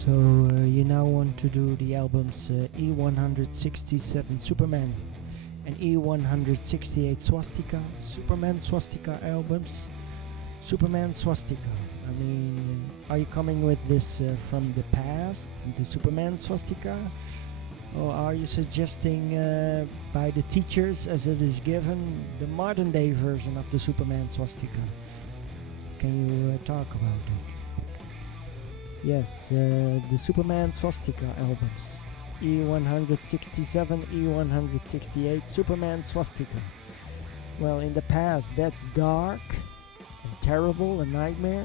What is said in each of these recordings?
So you now want to do the albums E167 supermen and E168 swastika, Superman swastika albums. Superman swastika. I mean, are you coming with this from the past, the Superman swastika? Or are you suggesting by the teachers as it is given the modern day version of the Superman swastika? Can you talk about it? Yes, the Superman swastika albums. E167, E168, Superman swastika. Well, in the past, that's dark and terrible, a nightmare.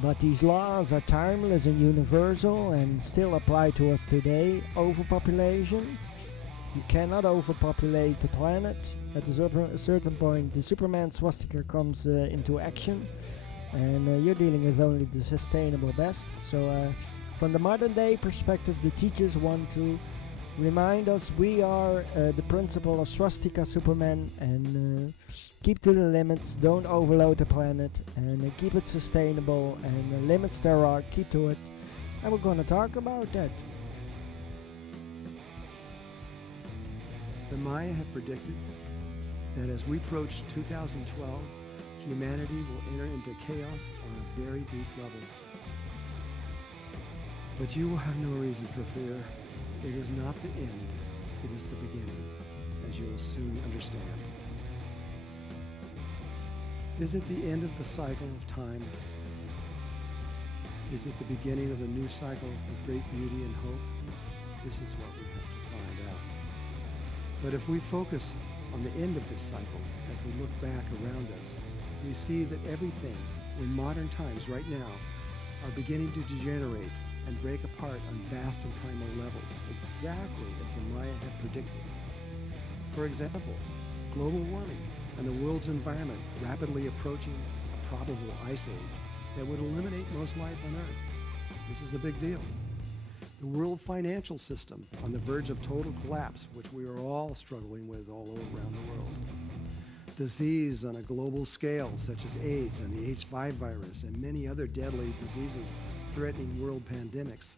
But these laws are timeless and universal and still apply to us today. Overpopulation. You cannot overpopulate the planet. At a certain point, the Superman swastika comes into action. And you're dealing with only the sustainable best. So from the modern day perspective, the teachers want to remind us we are the principle of swastika supermen, and keep to the limits, don't overload the planet, and keep it sustainable, and the limits there are, keep to it. And we're going to talk about that. The Maya have predicted that as we approach 2012, humanity will enter into chaos on a very deep level. But you will have no reason for fear. It is not the end, it is the beginning, as you will soon understand. Is it the end of the cycle of time? Is it the beginning of a new cycle with great beauty and hope? This is what we have to find out. But if we focus on the end of this cycle, as we look back around us, we see that everything in modern times right now are beginning to degenerate and break apart on vast and primal levels, exactly as the Maya had predicted. For example, global warming and the world's environment rapidly approaching a probable ice age that would eliminate most life on Earth. This is a big deal. The world financial system on the verge of total collapse, which we are all struggling with all around the world. Disease on a global scale, such as AIDS and the H5 virus and many other deadly diseases threatening world pandemics.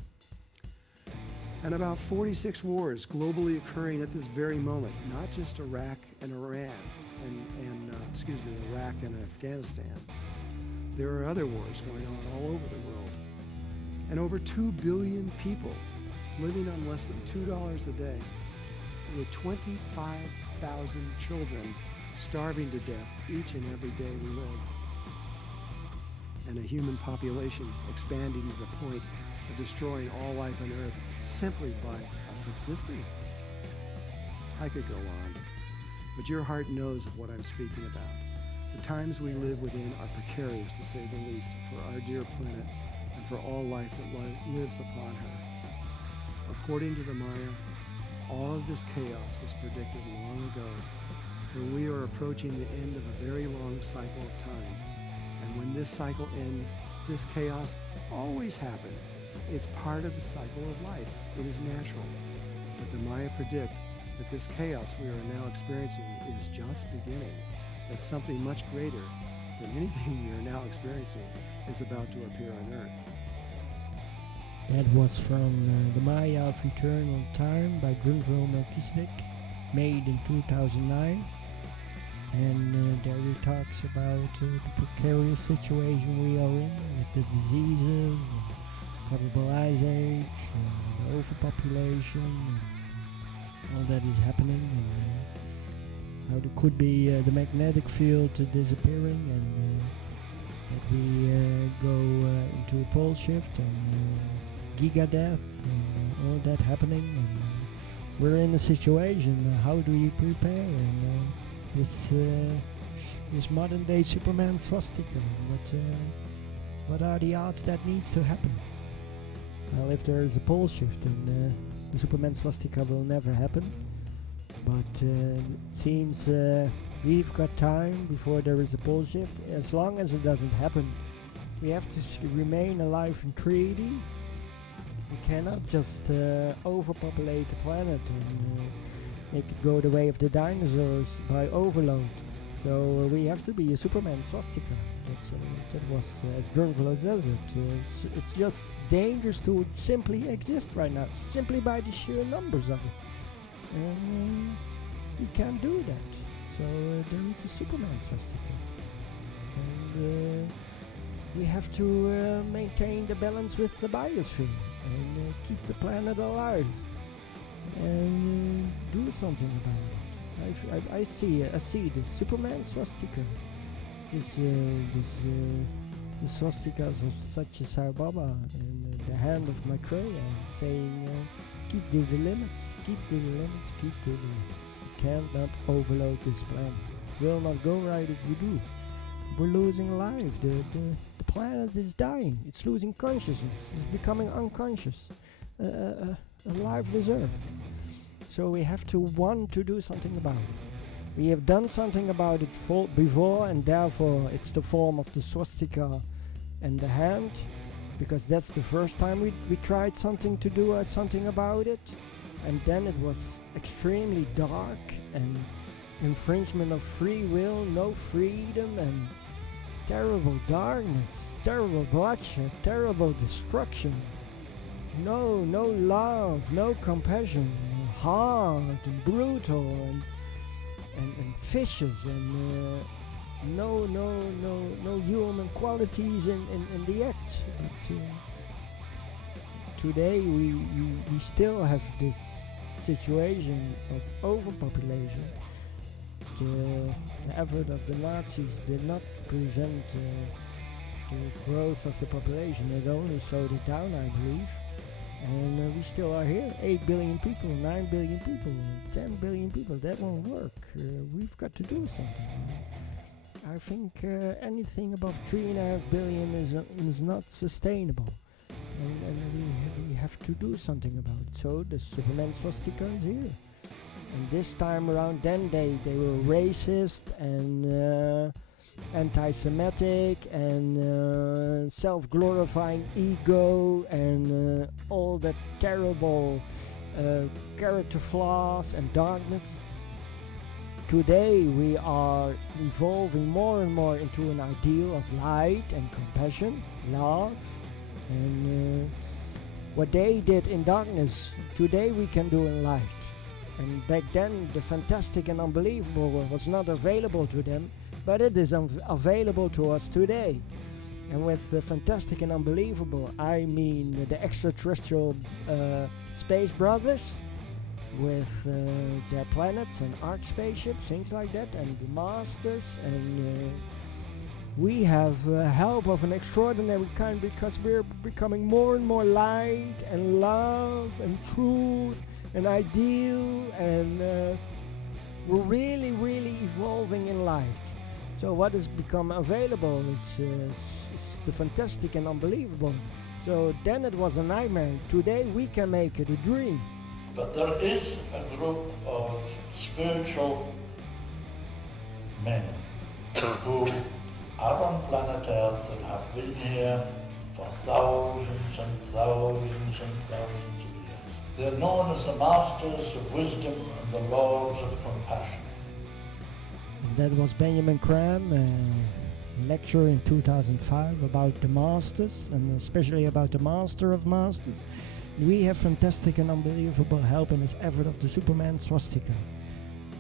And about 46 wars globally occurring at this very moment, not just Iraq and Iran, Iraq and Afghanistan. There are other wars going on all over the world. And over 2 billion people living on less than $2 a day, with 25,000 children starving to death each and every day we live, and a human population expanding to the point of destroying all life on Earth simply by us existing. I could go on, but your heart knows of what I'm speaking about. The times we live within are precarious, to say the least, for our dear planet and for all life that lives upon her. According to the Maya, all of this chaos was predicted long ago, for we are approaching the end of a very long cycle of time. And when this cycle ends, this chaos always happens. It's part of the cycle of life. It is natural. But the Maya predict that this chaos we are now experiencing is just beginning, that something much greater than anything we are now experiencing is about to appear on Earth. That was from the Maya of Eternal Time by Grunville Melchizedek, made in 2009. And there he talks about the precarious situation we are in, with the diseases, probable ice age, the overpopulation, and all that is happening, and how there could be the magnetic field disappearing, and that we go into a pole shift and giga death, and all that happening. And we're in a situation. How do you prepare? And this modern day Superman swastika. What are the odds that needs to happen? Well, if there is a pole shift, then the Superman swastika will never happen. But it seems we've got time before there is a pole shift. As long as it doesn't happen, we have to remain alive in 3D. We cannot just overpopulate the planet and make it go the way of the dinosaurs by overload. So we have to be a Superman swastika. That was as Drunkelos as it. It's just dangerous to simply exist right now, simply by the sheer numbers of it. And we can't do that. So there is a Superman swastika. And we have to maintain the balance with the biosphere and keep the planet alive and do something about it. I see the Superman swastika. The swastikas of Satya Sai Baba and the hand of Maitreya saying, keep to the limits, keep to the limits, keep to the limits. You cannot overload this planet. It will not go right if you do. We're losing life. The planet is dying. It's losing consciousness. It's becoming unconscious. A lifeless earth. So we have to want to do something about it. We have done something about it before, and therefore it's the form of the swastika and the hand, because that's the first time we tried something to do something about it, and then it was extremely dark and infringement of free will, no freedom, and terrible darkness, terrible bloodshed, terrible destruction, no love, no compassion, hard and brutal and vicious and no human qualities in the act. But today we still have this situation of overpopulation. The effort of the Nazis did not prevent the growth of the population. It only slowed it down, I believe. And we still are here. 8 billion people, 9 billion people, 10 billion people. That won't work. We've got to do something. I think anything above 3.5 billion is not sustainable. And we have to do something about it. So the Superman swastika is here. And this time around, then they were racist and anti-Semitic and self-glorifying ego and all that terrible character flaws and darkness. Today we are evolving more and more into an ideal of light and compassion, love, and what they did in darkness, today we can do in light. And back then the fantastic and unbelievable was not available to them, but it is available to us today. And with the fantastic and unbelievable, I mean the extraterrestrial space brothers with their planets and arc spaceships, things like that, and the masters. And we have help of an extraordinary kind, because we're becoming more and more light and love and truth and ideal, and we're really, really evolving in light. So what has become available is the fantastic and unbelievable. So then it was a nightmare. Today we can make it a dream. But there is a group of spiritual men who are on planet Earth and have been here for thousands and thousands and thousands of years. They're known as the Masters of Wisdom and the Lords of Compassion. That was Benjamin Cram, a lecture in 2005 about the Masters, and especially about the Master of Masters. We have fantastic and unbelievable help in this effort of the Superman swastika.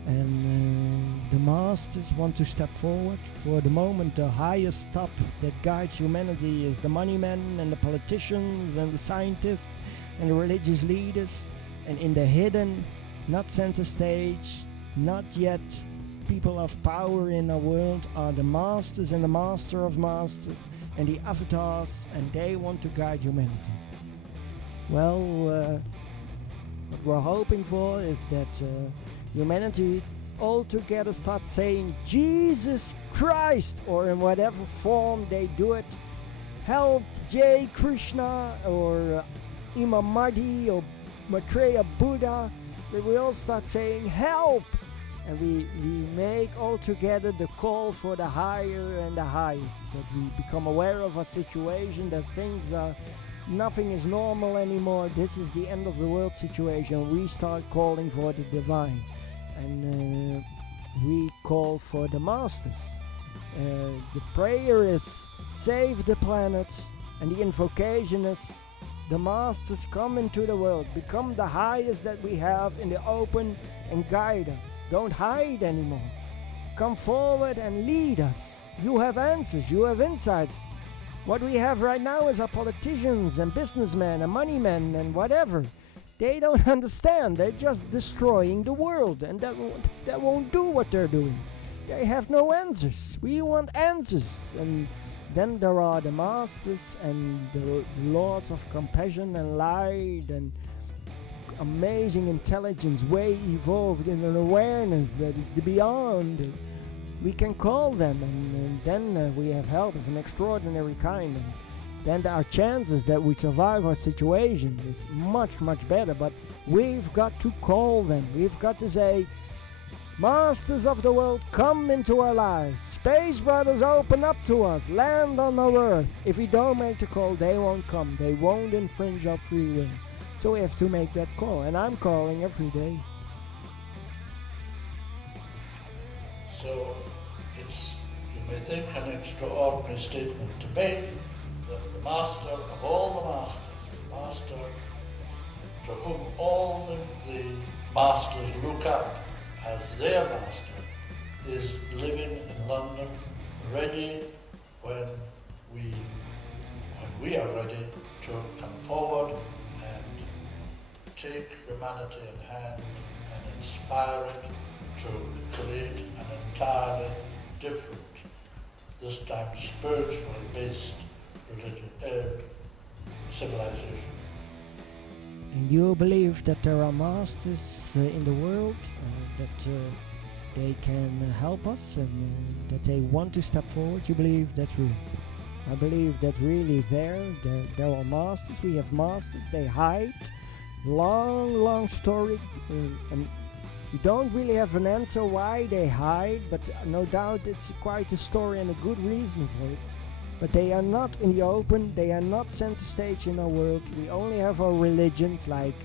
And the Masters want to step forward. For the moment, the highest top that guides humanity is the money men and the politicians and the scientists and the religious leaders. And in the hidden, not center stage, not yet people of power in our world, are the Masters and the Master of Masters and the avatars, and they want to guide humanity. Well, what we're hoping for is that humanity all together starts saying Jesus Christ, or in whatever form they do it, help Jai Krishna or Imam Mahdi or Maitreya Buddha. That we all start saying help, and we make all together the call for the higher and the highest, that we become aware of our situation, that things are, nothing is normal anymore. This is the end of the world situation. We start calling for the divine, and we call for the Masters. The prayer is save the planet, and the invocation is the masters come into the world, become the highest that we have in the open and guide us. Don't hide anymore. Come forward and lead us. You have answers, you have insights. What we have right now is our politicians and businessmen and moneymen and whatever. They don't understand. They're just destroying the world, and that won't do what they're doing. They have no answers. We want answers. And then there are the masters and the laws of compassion and light and amazing intelligence, way evolved in an awareness that is the beyond. We can call them, and then we have help of an extraordinary kind. And then our chances that we survive our situation is much, much better. But we've got to call them. We've got to say, masters of the world, come into our lives. Space brothers, open up to us. Land on our earth. If we don't make the call, they won't come. They won't infringe our free will. So we have to make that call. And I'm calling every day. So it's, you may think, an extraordinary statement to make. The master of all the masters, the master to whom all the masters look up as their master, is living in London, ready when we are ready to come forward and take humanity in hand and inspire it to create an entirely different, this time spiritually based civilization. And you believe that there are masters in the world, that they can help us and that they want to step forward? You believe that's real? I believe that's really there are masters. We have masters. They hide. Long story, and we don't really have an answer why they hide, but no doubt it's quite a story and a good reason for it. But they are not in the open, they are not center stage in our world. We only have our religions like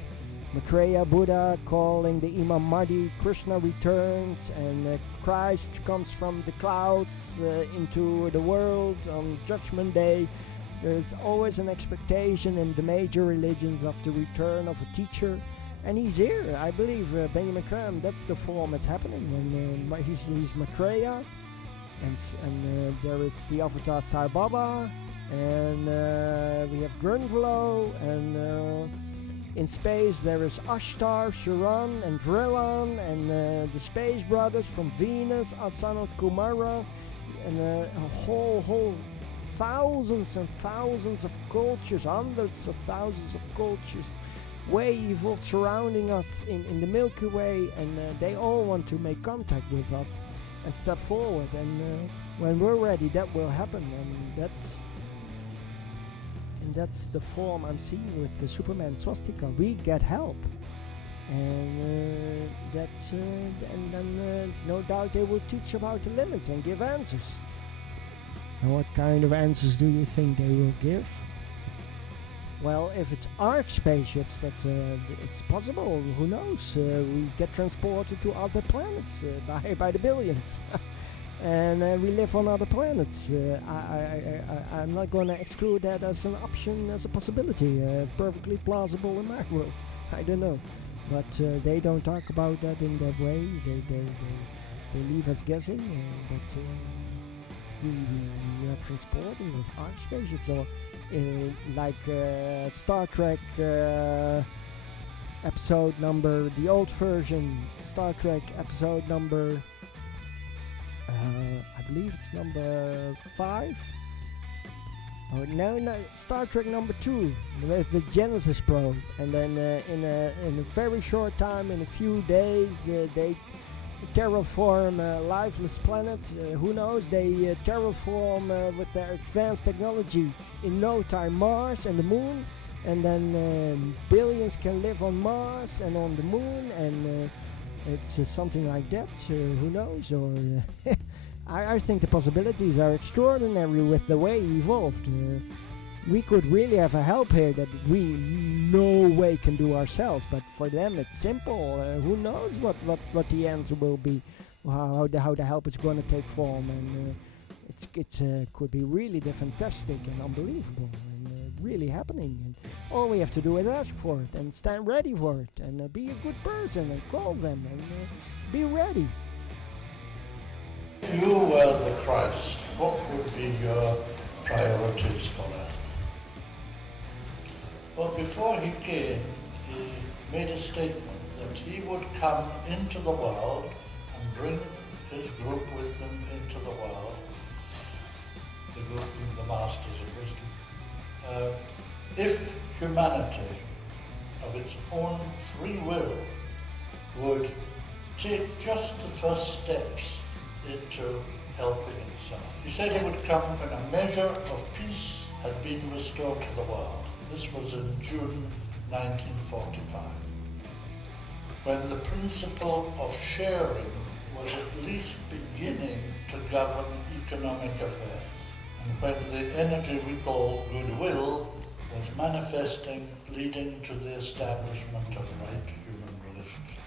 Maitreya Buddha calling the Imam Mahdi, Krishna returns, and Christ comes from the clouds into the world on Judgment Day. There's always an expectation in the major religions of the return of a teacher. And he's here, I believe, Benjamin Graham, that's the form it's happening. And he's Maitreya. And there is the avatar Sai Baba, and we have Grunvalo, and in space there is Ashtar, Sharon, and Vrillon, and the Space Brothers from Venus, Sanat Kumara, and a whole thousands and thousands of cultures, hundreds of thousands of cultures, way evolved surrounding us in the Milky Way, and they all want to make contact with us and step forward, and when we're ready, that will happen, and that's the form I'm seeing with the Superman swastika. We get help, and and then no doubt they will teach about the limits and give answers. And what kind of answers do you think they will give? Well, if it's arc spaceships, it's possible. Who knows? We get transported to other planets by the billions, and we live on other planets. I'm not going to exclude that as an option, as a possibility. Perfectly plausible in my world. I don't know, but they don't talk about that in that way. They leave us guessing. But we are transported with arc spaceships, or like Star Trek episode number, the old version, Star Trek episode number, I believe it's number 5. Oh, no, Star Trek number 2 with the Genesis probe, and then in a very short time, in a few days, they terraform a lifeless planet. Who knows? They terraform with their advanced technology in no time Mars and the Moon, and then billions can live on Mars and on the Moon, and it's something like that. Who knows? Or I think the possibilities are extraordinary with the way it evolved. We could really have a help here that we no way can do ourselves, but for them it's simple. Who knows what the answer will be, how the help is going to take form, and it could be really fantastic and unbelievable and really happening. And all we have to do is ask for it and stand ready for it and be a good person and call them and be ready. If you were the Christ, what would be your priorities for earth? Well, before he came, he made a statement that he would come into the world and bring his group with them into the world, the group being the Masters of Wisdom. If humanity, of its own free will, would take just the first steps into helping itself. He said he would come when a measure of peace had been restored to the world. This was in June 1945, when the principle of sharing was at least beginning to govern economic affairs, and when the energy we call goodwill was manifesting, leading to the establishment of right human relationships.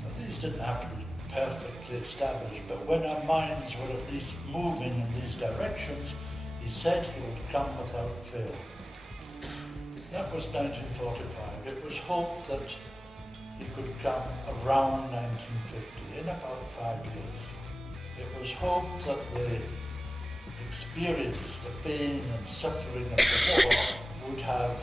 Now, these didn't have to be perfectly established, but when our minds were at least moving in these directions, he said he would come without fail. That was 1945. It was hoped that he could come around 1950, in about 5 years. It was hoped that the experience, the pain and suffering of the war would have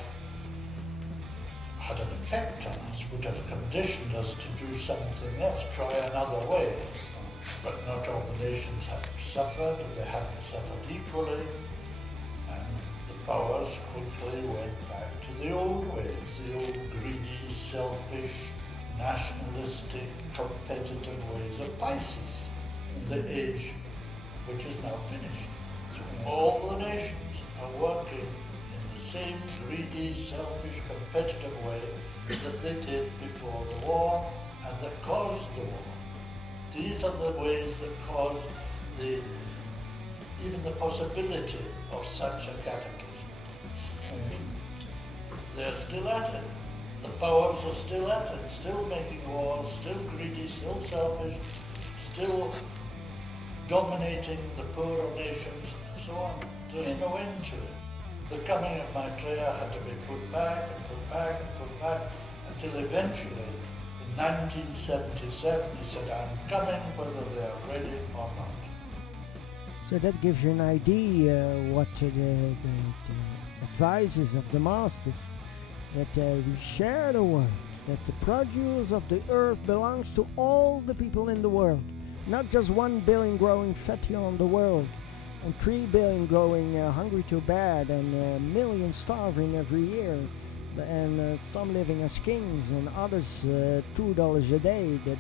had an effect on us, would have conditioned us to do something else, try another way. But not all the nations had suffered, they hadn't suffered equally, and the powers quickly went back to the old ways, the old greedy, selfish, nationalistic, competitive ways of Pisces, the age which is now finished. So all the nations are working in the same greedy, selfish, competitive way that they did before the war and that caused the war. These are the ways that caused even the possibility of such a cataclysm. They're still at it. The powers are still at it, still making wars, still greedy, still selfish, still dominating the poorer nations, and so on. There's no end to it. The coming of Maitreya had to be put back and put back and put back until eventually, in 1977, he said, I'm coming whether they are ready or not. So that gives you an idea what the advices of the Masters, that we share the world, that the produce of the earth belongs to all the people in the world, not just 1 billion growing fatty on the world, and 3 billion going hungry to bed, and millions starving every year, and some living as kings, and others $2 a day. That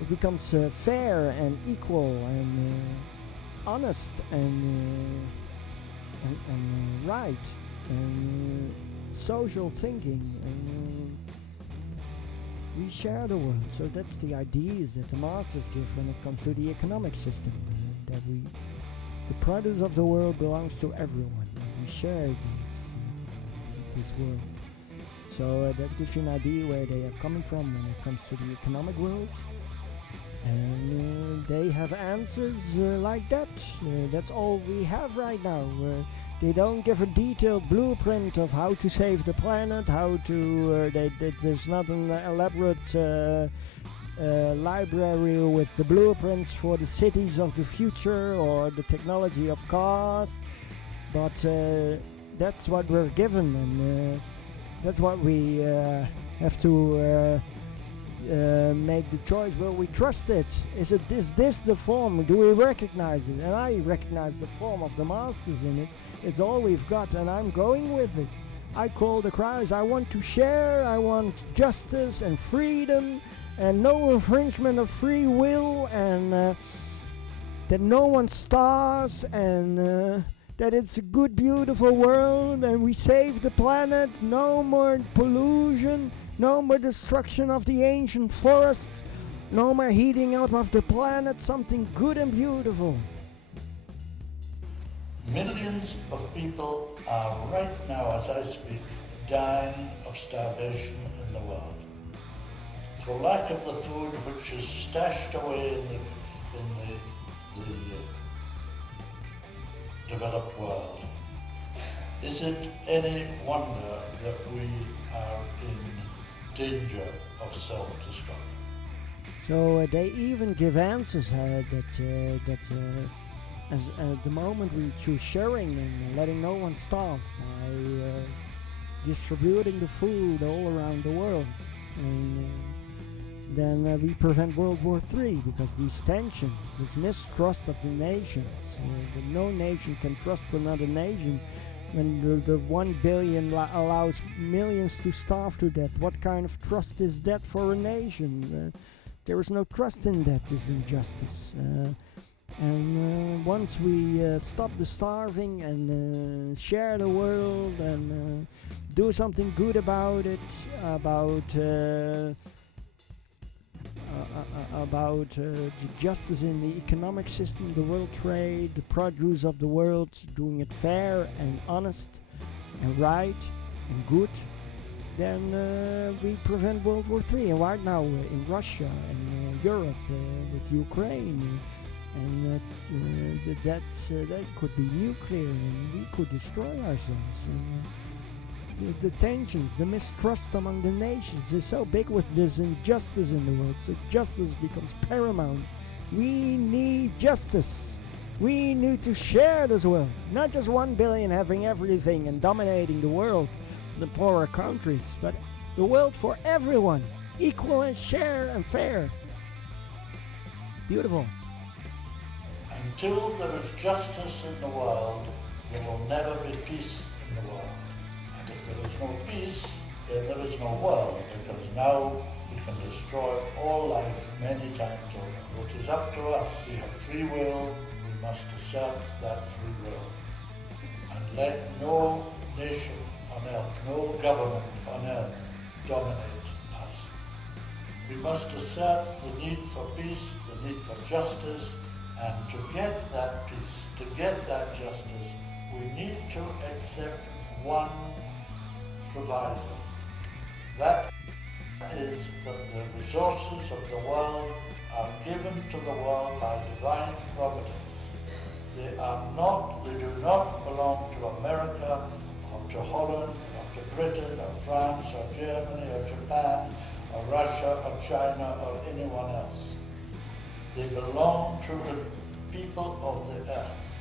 it becomes fair and equal and honest and right and social thinking, and we share the world. So that's the ideas that the Masters give when it comes to the economic system, that the produce of the world belongs to everyone. We share this world. So that gives you an idea where they are coming from when it comes to the economic world. And they have answers like that. That's all we have right now. They don't give a detailed blueprint of how to save the planet, how to... there's not an elaborate library with the blueprints for the cities of the future or the technology of cars. But that's what we're given, and that's what we have to... make the choice. Will we trust it? Is this the form? Do we recognize it? And I recognize the form of the Masters in it. It's all we've got, and I'm going with it. I call the cries. I want to share. I want justice and freedom and no infringement of free will, and that no one starves, and that it's a good, beautiful world, and we save the planet. No more pollution. No more destruction of the ancient forests. No more heating up of the planet. Something good and beautiful. Millions of people are right now, as I speak, dying of starvation in the world. For lack of the food which is stashed away in the developed world. Is it any wonder that we are in danger of self-destruction? So they even give answers that as at the moment we choose sharing and letting no one starve by distributing the food all around the world, and then we prevent World War III, because these tensions, this mistrust of the nations, that no nation can trust another nation. When the 1 billion allows millions to starve to death, what kind of trust is that for a nation? There is no trust in that, this injustice. And once we stop the starving and share the world and do something good about it, about the justice in the economic system, the world trade, the produce of the world, doing it fair and honest and right and good, then we prevent World War III. And right now in Russia and Europe with Ukraine, and that could be nuclear, and we could destroy ourselves. And the tensions, the mistrust among the nations is so big with this injustice in the world. So justice becomes paramount. We need justice. We need to share this world. Not just 1 billion having everything and dominating the world, the poorer countries, but the world for everyone. Equal and share and fair. Beautiful. Until there is justice in the world, there will never be peace in the world. And if there is no peace, then there is no world, because now we can destroy all life many times over. It is up to us. We have free will. We must assert that free will. And let no nation on earth, no government on earth dominate us. We must assert the need for peace, the need for justice, and to get that peace, to get that justice, we need to accept one proviso. That is that the resources of the world are given to the world by divine providence. They do not belong to America, or to Holland, or to Britain, or France, or Germany, or Japan, or Russia, or China, or anyone else. They belong to the people of the earth.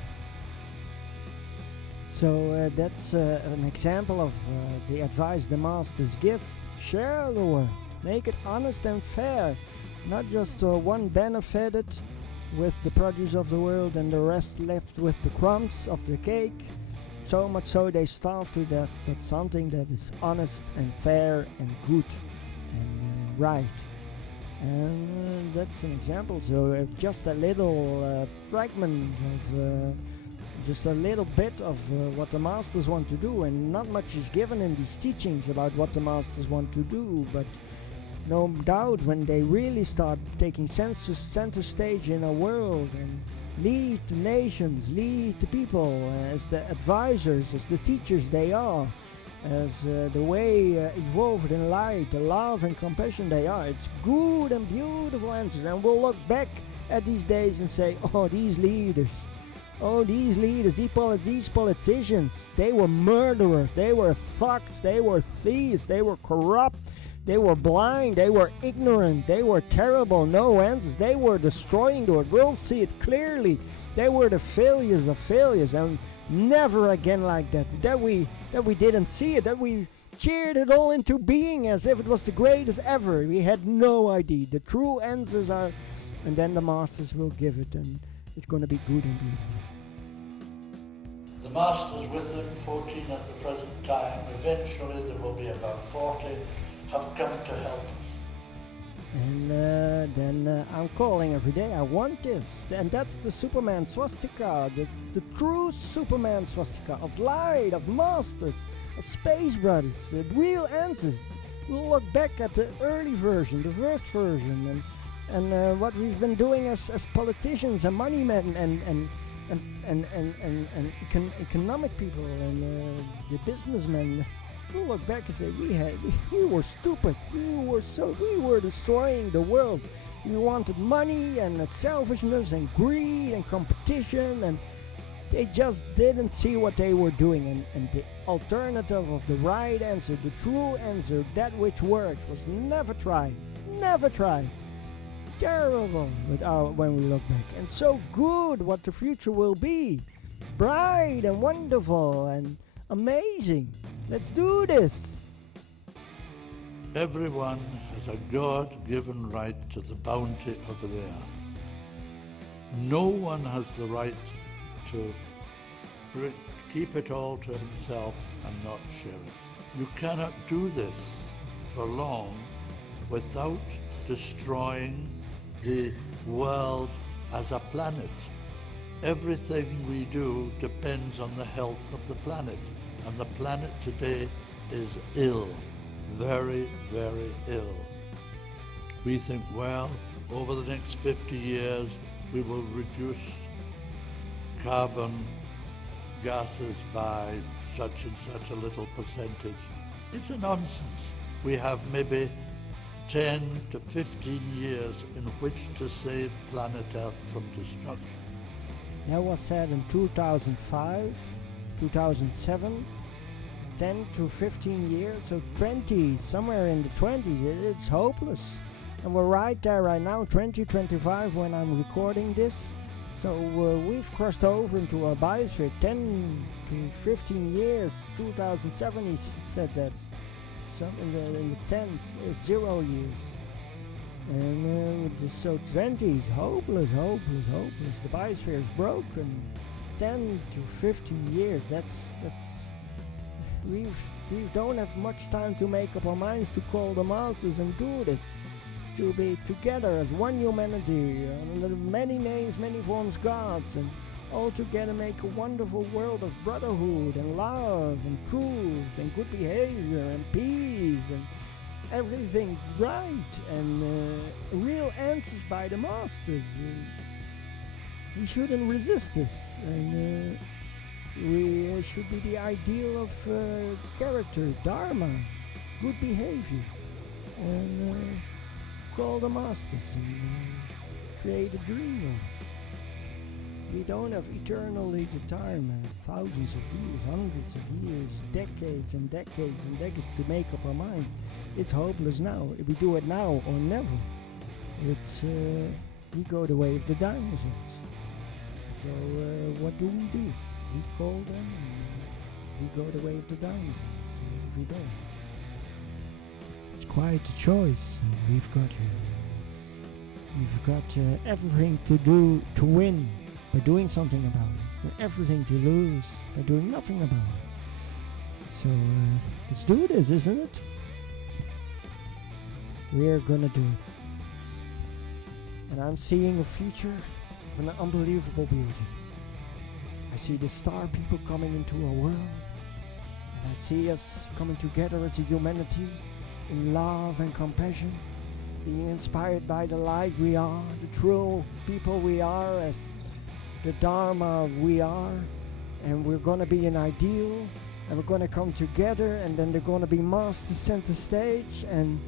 So that's an example of the advice the masters give. Share the world. Make it honest and fair. Not just one benefited with the produce of the world and the rest left with the crumbs of the cake. So much so they starve to death, but something that is honest and fair and good and right. And that's an example. So just a little fragment of just a little bit of what the masters want to do, and not much is given in these teachings about what the masters want to do, but no doubt when they really start taking center stage in our world and lead the nations, lead the people as the advisors, as the teachers they are, as the way evolved in light, the love and compassion they are. It's good and beautiful answers, and we'll look back at these days and say, oh, these leaders, these politicians, they were murderers, they were thugs, they were thieves, they were corrupt, they were blind, they were ignorant, they were terrible, no answers, they were destroying the world. We'll see it clearly. They were the failures of failures, and never again like that. That we didn't see it, that we cheered it all into being as if it was the greatest ever. We had no idea. The true answers are, and then the masters will give it, and it's going to be good and beautiful. The masters, with them 14 at the present time, eventually there will be about 40, have come to help us. And then I'm calling every day. I want this, and that's the Superman swastika. This the true Superman swastika of light, of masters, of space brothers, real answers. We'll look back at the early version, the first version, and what we've been doing as politicians and money men and economic people and the businessmen. We'll look back and say we were stupid. We were destroying the world. We wanted money and selfishness and greed and competition, They just didn't see what they were doing, and the alternative of the right answer, the true answer, that which works, was never tried. Never tried. Terrible when we look back. And so good what the future will be. Bright and wonderful and amazing. Let's do this. Everyone has a God-given right to the bounty of the earth. No one has the right to keep it all to himself and not share it. You cannot do this for long without destroying the world as a planet. Everything we do depends on the health of the planet, and the planet today is ill, very, very ill. We think, well, over the next 50 years, we will reduce carbon gases by such and such a little percentage. It's a nonsense. We have maybe 10 to 15 years in which to save planet Earth from destruction. That was said in 2005, 2007, 10 to 15 years, so 20, somewhere in the 20s, it's hopeless. And we're right there right now, 2025, when I'm recording this. So we've crossed over into a biosphere 10 to 15 years. 2007 he said that. Some in the 10s, 0 years. And so 20s, hopeless. The biosphere is broken. 10 to 15 years, that's we don't have much time to make up our minds to call the masters and do this. To be together as one humanity, under many names, many forms, gods, and all together make a wonderful world of brotherhood and love and truth and good behavior and peace and everything right and real answers by the masters. We shouldn't resist this, and we should be the ideal of character, dharma, good behavior, and call the masters and create a dream world. We don't have eternally the time, thousands of years, hundreds of years, decades and decades and decades to make up our mind. It's hopeless now. If we do it now or never, it's we go the way of the dinosaurs. So what do? We call them and we go the way of the dinosaurs. If we don't, it's quite a choice we've got here. We've got everything to do to win by doing something about it, and everything to lose by doing nothing about it. So let's do this, isn't it? We're gonna do it. And I'm seeing a future of an unbelievable beauty. I see the star people coming into our world, and I see us coming together as a humanity in love and compassion, being inspired by the light we are, the true people we are, as the Dharma we are, and we're going to be an ideal, and we're going to come together, and then they're going to be masters center stage, and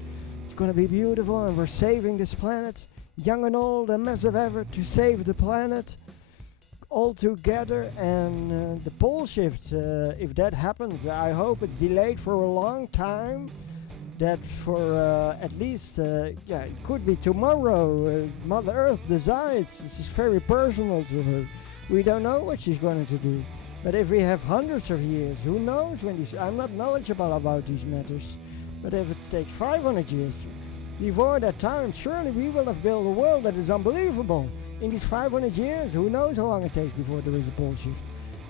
it's going to be beautiful, and we're saving this planet, young and old and massive effort to save the planet all together. And the pole shift, if that happens, I hope it's delayed for a long time, that for at least, it could be tomorrow. Mother Earth decides. This is very personal to her. We don't know what she's going to do. But if we have hundreds of years, who knows when these... I'm not knowledgeable about these matters. But if it takes 500 years, before that time, surely we will have built a world that is unbelievable. In these 500 years, who knows how long it takes before there is a pole shift.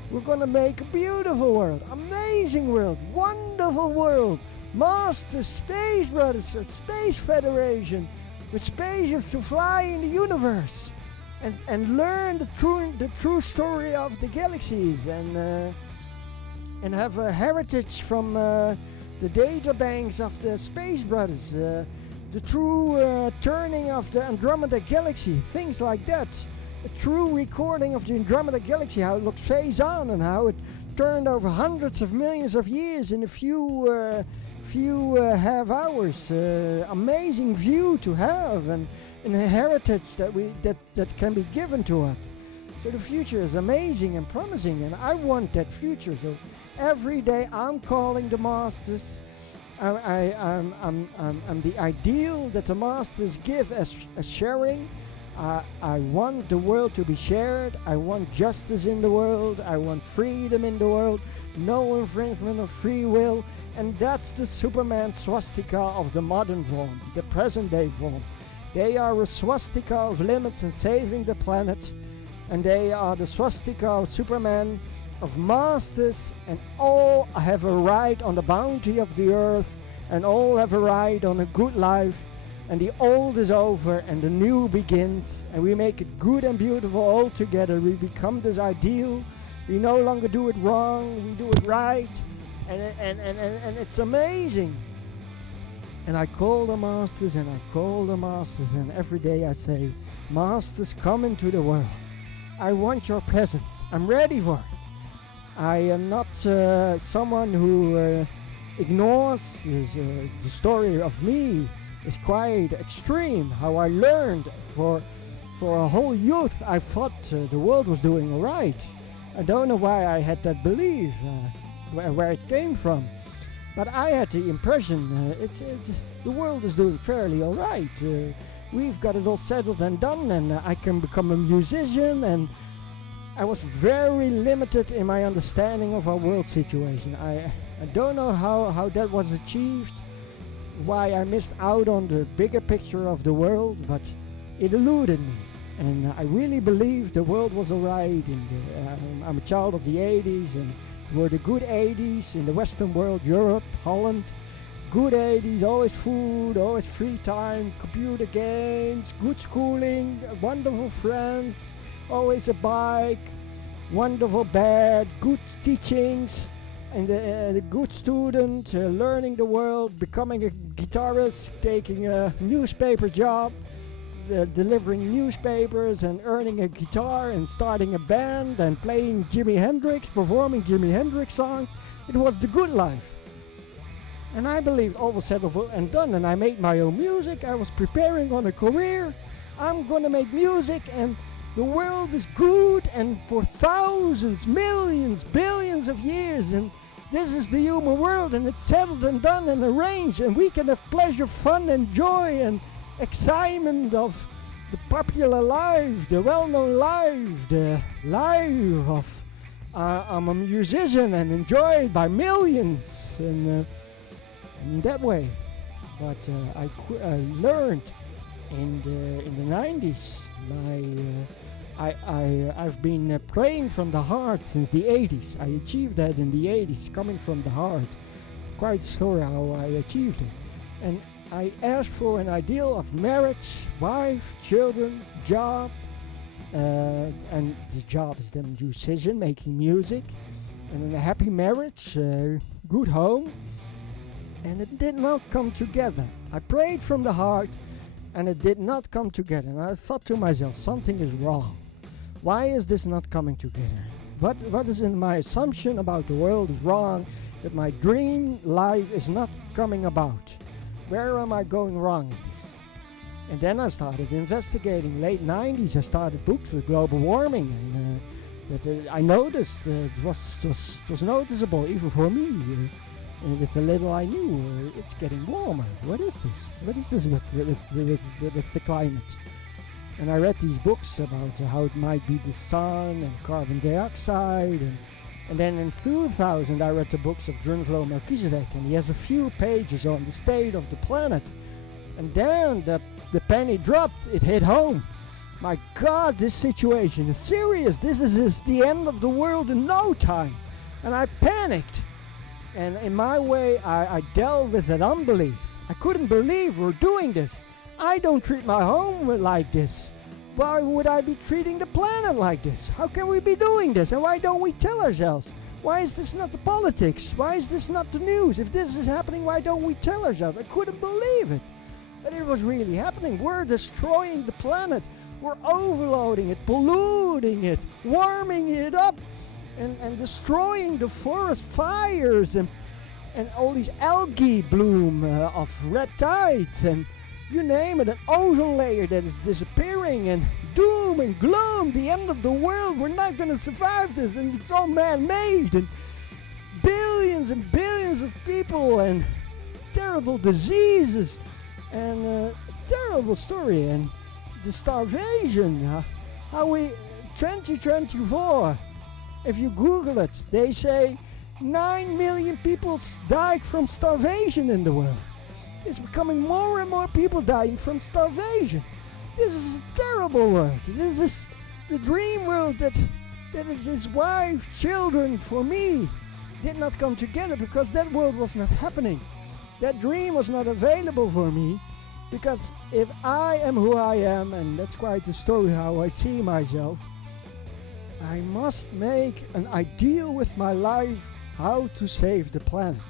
We're going to make a beautiful world, amazing world, wonderful world. Master Space Brothers, or Space Federation, with spaceships to fly in the universe and learn the true story of the galaxies, and have a heritage from the data banks of the Space Brothers, the true turning of the Andromeda Galaxy, things like that. A true recording of the Andromeda Galaxy, how it looked phase on and how it turned over hundreds of millions of years in a few half hours. Amazing view to have, and a heritage that can be given to us. So the future is amazing and promising, and I want that future. So every day I'm calling the masters. I'm the ideal that the masters give as sharing. I want the world to be shared. I want justice in the world. I want freedom in the world. No infringement of free will. And that's the Superman swastika of the modern form, the present day form. They are a swastika of limits and saving the planet. And they are the swastika of Superman, of masters, and all have a right on the bounty of the earth, and all have a right on a good life. And the old is over and the new begins, and we make it good and beautiful all together. We become this ideal. We no longer do it wrong, we do it right, and it's amazing. And I call the masters and I call the masters, and every day I say, masters, come into the world. I want your presence. I'm ready for it. I am not someone who ignores the story of me. Is quite extreme. How I learned for a whole youth, I thought the world was doing all right. I don't know why I had that belief, where it came from, but I had the impression the world is doing fairly all right. We've got it all settled and done, and I can become a musician. And I was very limited in my understanding of our world situation. I don't know how that was achieved. Why I missed out on the bigger picture of the world, but it eluded me. And I really believe the world was alright. And I'm a child of the 80s, and it were the good 80s in the Western world, Europe, Holland. Good 80s, always food, always free time, computer games, good schooling, wonderful friends, always a bike, wonderful bed, good teachings. And the good student, learning the world, becoming a guitarist, taking a newspaper job, delivering newspapers and earning a guitar and starting a band and playing Jimi Hendrix, performing Jimi Hendrix songs. It was the good life. And I believed all was settled and done, and I made my own music. I was preparing on a career. I'm gonna make music, and the world is good, and for thousands, millions, billions of years, and this is the human world, and it's settled and done and arranged, and we can have pleasure, fun, and joy, and excitement of the popular life, the well-known life, the life of I'm a musician and enjoyed by millions, and in that way. But I learned in the 90s. I've been praying from the heart since the 80s. I achieved that in the 80s, coming from the heart. Quite sure how I achieved it. And I asked for an ideal of marriage, wife, children, job. And the job is then musician, making music. And then a happy marriage, good home. And it did not come together. I prayed from the heart, and it did not come together. And I thought to myself, something is wrong. Why is this not coming together? What is in my assumption about the world is wrong, that my dream life is not coming about. Where am I going wrong in this? And then I started investigating. Late 90s, I started books with global warming, and I noticed it was noticeable even for me. With the little I knew, it's getting warmer. What is this? What is this with the climate? And I read these books about how it might be the sun and carbon dioxide. And then in 2000, I read the books of Drunvalo Melchizedek, and he has a few pages on the state of the planet. And then the penny dropped. It hit home. My God, this situation is serious. This is the end of the world in no time. And I panicked. And in my way, I dealt with that unbelief. I couldn't believe we're doing this. I don't treat my home like this. Why would I be treating the planet like this? How can we be doing this? And why don't we tell ourselves? Why is this not the politics? Why is this not the news? If this is happening, why don't we tell ourselves? I couldn't believe it. But it was really happening. We're destroying the planet. We're overloading it, polluting it, warming it up. And destroying the forest fires and all these algae bloom of red tides and you name it, an ozone layer that is disappearing, and doom and gloom, the end of the world, we're not gonna survive this, and it's all man-made, and billions and billions of people, and terrible diseases, and a terrible story, and the starvation, how we, 2024, if you Google it, they say 9 million people died from starvation in the world. It's becoming more and more people dying from starvation. This is a terrible world. This is the dream world that his wife, children, for me, did not come together because that world was not happening. That dream was not available for me because if I am who I am, and that's quite the story how I see myself, I must make an ideal with my life how to save the planet.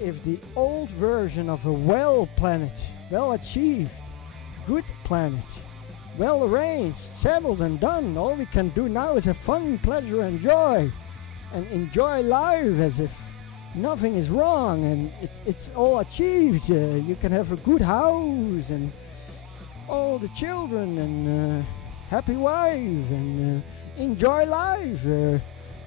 If the old version of a well planet, well achieved, good planet, well arranged, settled and done, all we can do now is have fun, pleasure and joy, and enjoy life as if nothing is wrong and it's all achieved. You can have a good house and all the children and happy wife and enjoy life.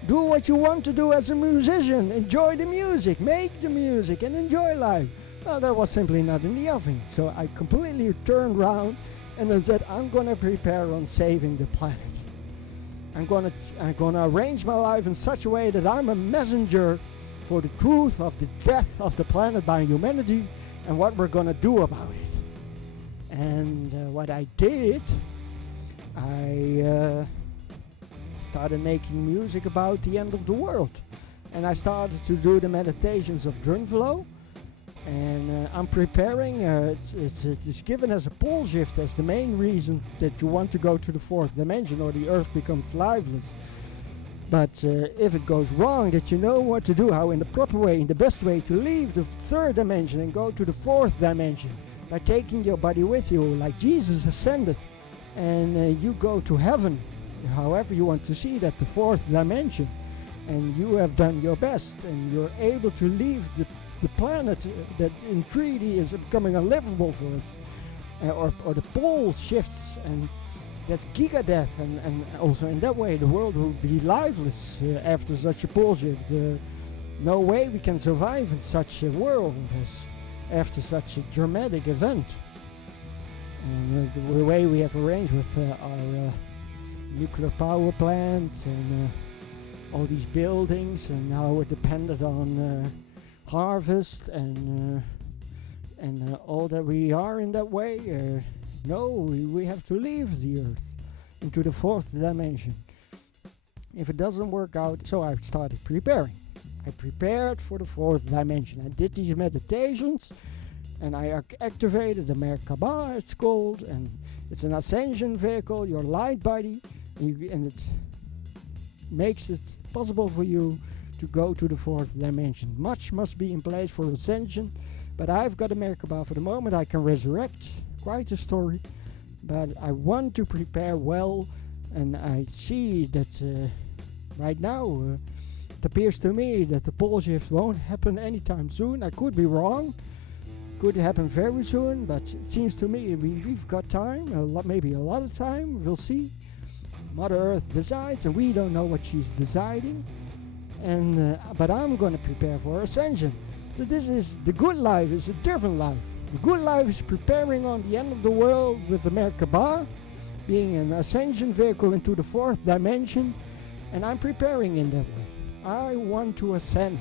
Do what you want to do as a musician. Enjoy the music, make the music, and enjoy life. Well, that was simply not in the offing. So I completely turned around and I said, I'm gonna prepare on saving the planet. I'm gonna arrange my life in such a way that I'm a messenger for the truth of the death of the planet by humanity and what we're gonna do about it. And what I did, I started making music about the end of the world, and I started to do the meditations of Drunvalo, and I'm preparing. It's given as a pole shift as the main reason that you want to go to the fourth dimension or the earth becomes lifeless. But if it goes wrong, that you know what to do, how in the proper way, in the best way to leave the third dimension and go to the fourth dimension by taking your body with you, like Jesus ascended, and you go to heaven. However you want to see that, the fourth dimension, and you have done your best and you're able to leave the planet that in 3D is becoming unlivable for us, or the pole shifts, and that's giga death, and also in that way the world will be lifeless after such a pole shift. No way we can survive in such a world as after such a dramatic event. And the way we have arranged with our nuclear power plants and all these buildings, and now we're dependent on harvest and all that we are in that way. No, we have to leave the earth into the fourth dimension. If it doesn't work out, so I started preparing. I prepared for the fourth dimension. I did these meditations and I activated the Merkaba, it's called, and it's an ascension vehicle, your light body. And it makes it possible for you to go to the fourth dimension. Much must be in place for ascension, but I've got a Merkaba for the moment. I can resurrect, quite a story, but I want to prepare well, and I see that right now it appears to me that the pole shift won't happen anytime soon. I could be wrong, could happen very soon, but it seems to me we've got time, maybe a lot of time, we'll see. Mother Earth decides, and we don't know what she's deciding. And but I'm going to prepare for ascension. So this is the good life. Is a different life. The good life is preparing on the end of the world with the Merkaba, being an ascension vehicle into the fourth dimension, and I'm preparing in that way. I want to ascend,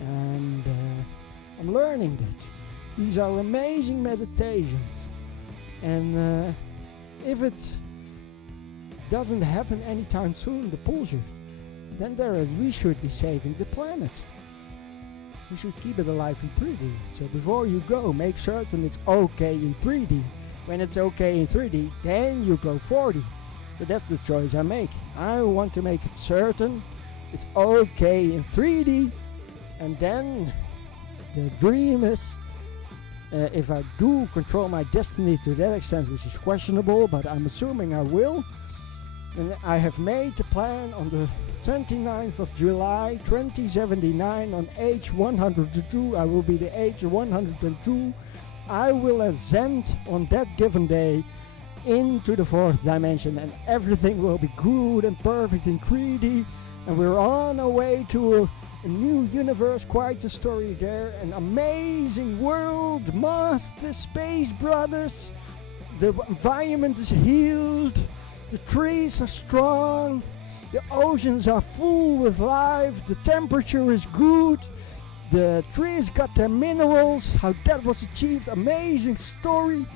and I'm learning that. These are amazing meditations, and if it's doesn't happen anytime soon, the pole shift, then we should be saving the planet. We should keep it alive in 3D. So before you go, make certain it's okay in 3D. When it's okay in 3D, then you go 4D. So that's the choice I make. I want to make it certain it's okay in 3D, and then the dream is, if I do control my destiny to that extent, which is questionable, but I'm assuming I will, and I have made the plan on the 29th of July 2079 on age 102. I will be the age 102 I will ascend on that given day into the fourth dimension, and everything will be good and perfect in 3D, and we're on our way to a new universe. Quite a story there, an amazing world, master space brothers. The environment is healed, the trees are strong, the oceans are full with life, the temperature is good, the trees got their minerals. How that was achieved, amazing story.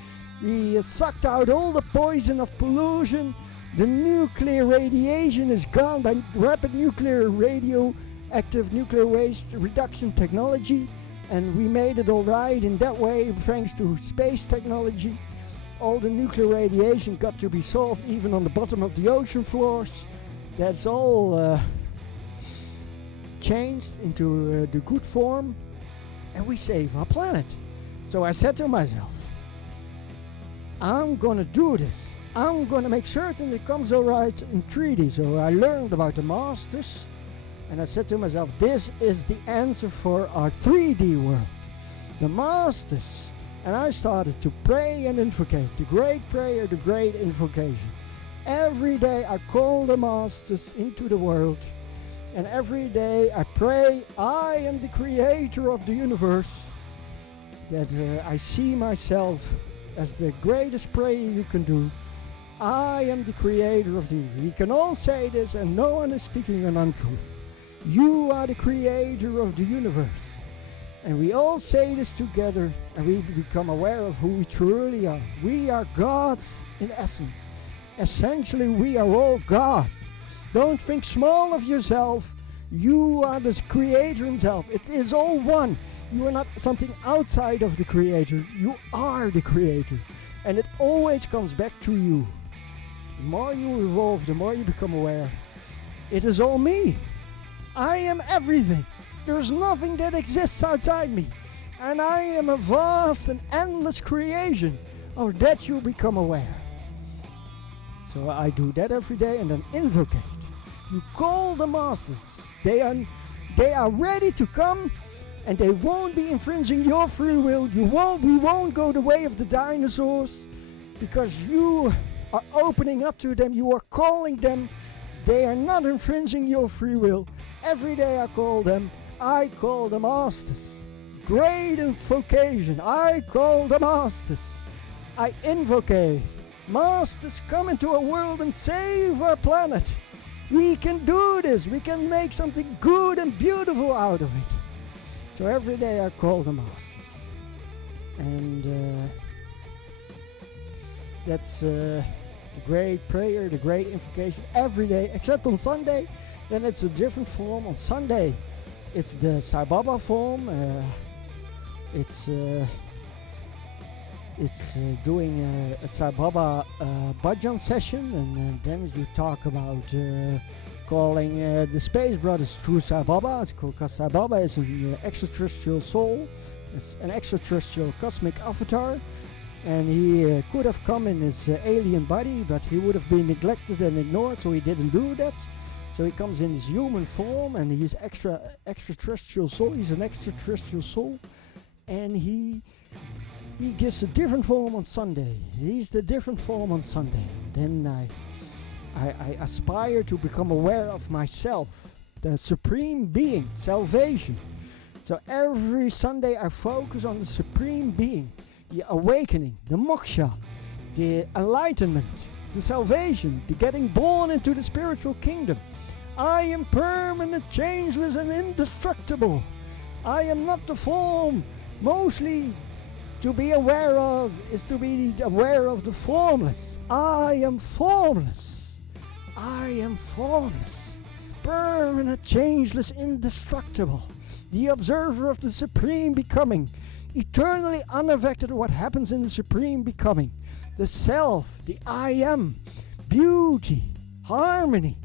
We sucked out all the poison of pollution. The nuclear radiation is gone by rapid nuclear radioactive nuclear waste reduction technology, and we made it all right in that way thanks to space technology. All the nuclear radiation got to be solved even on the bottom of the ocean floors. That's all changed into the good form, and we save our planet. So I said to myself, I'm gonna do this. I'm gonna make certain it comes alright in 3D. So I learned about the masters, and I said to myself, this is the answer for our 3D world. The masters. And I started to pray and invocate. The great prayer, the great invocation. Every day I call the masters into the world. And every day I pray, I am the creator of the universe. That I see myself as the greatest prayer you can do. I am the creator of the universe. We can all say this and no one is speaking an untruth. You are the creator of the universe. And we all say this together, and we become aware of who we truly are. We are gods in essence. Essentially, we are all gods. Don't think small of yourself. You are the creator himself. It is all one. You are not something outside of the creator. You are the creator. And it always comes back to you. The more you evolve, the more you become aware. It is all me. I am everything. There is nothing that exists outside me. And I am a vast and endless creation. Of that you become aware. So I do that every day and then invocate. You call the masters. They are ready to come, and they won't be infringing your free will. We won't go the way of the dinosaurs, because you are opening up to them. You are calling them. They are not infringing your free will. Every day I call them. I call the masters. Great invocation. I call the masters. I invocate. Masters, come into our world and save our planet. We can do this. We can make something good and beautiful out of it. So every day I call the masters. And that's the great prayer, the great invocation every day, except on Sunday. Then it's a different form. On Sunday, it's the Sai Baba form. It's doing a Sai Baba bhajan session, and then you talk about calling the Space Brothers through Sai Baba, because Sai Baba is an extraterrestrial soul. It's an extraterrestrial cosmic avatar, and he could have come in his alien body, but he would have been neglected and ignored, so he didn't do that. So he comes in his human form, and he's extraterrestrial soul. He's an extraterrestrial soul, and he gives a different form on Sunday. He's the different form on Sunday. Then I aspire to become aware of myself, the supreme being, salvation. So every Sunday I focus on the supreme being, the awakening, the moksha, the enlightenment, the salvation, the getting born into the spiritual kingdom. I am permanent, changeless, and indestructible. I am not the form. Mostly to be aware of is to be aware of the formless. I am formless. I am formless. Permanent, changeless, indestructible. The observer of the supreme becoming. Eternally unaffected of what happens in the supreme becoming. The self, the I am. Beauty, harmony.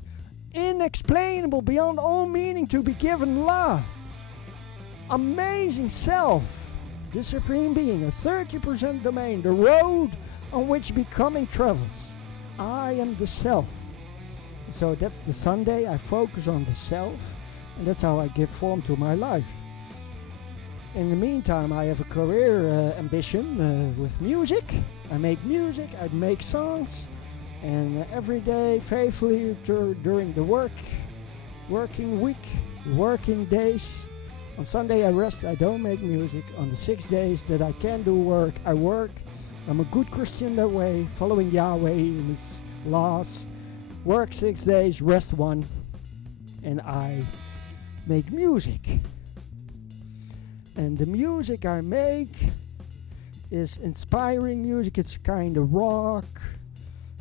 Inexplainable, beyond all meaning to be given love. Amazing self. The supreme being, a 30% domain, the road on which becoming travels. I am the self. So that's the Sunday. I focus on the self, and that's how I give form to my life. In the meantime, I have a career ambition with music. I make music, I make songs, and every day, faithfully during the working week, working days. On Sunday I rest, I don't make music. On the 6 days that I can do work, I work. I'm a good Christian that way, following Yahweh in His laws. Work 6 days, rest 1, and I make music. And the music I make is inspiring music. It's kind of rock.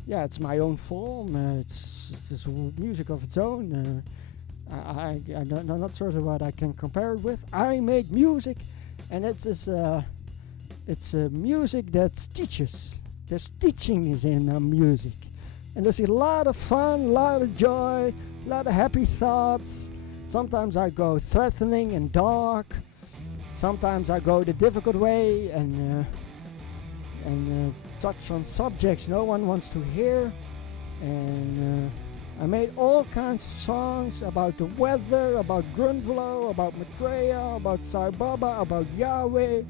Yeah, it's my own form. It's music of its own. I'm not sure what I can compare it with. I make music, and it's music that teaches. There's teaching is in music, and there's a lot of fun, a lot of joy, a lot of happy thoughts. Sometimes I go threatening and dark. Sometimes I go the difficult way and touch on subjects no one wants to hear. And I made all kinds of songs about the weather, about Grundvlo, about Maitreya, about Sai Baba, about Yahweh,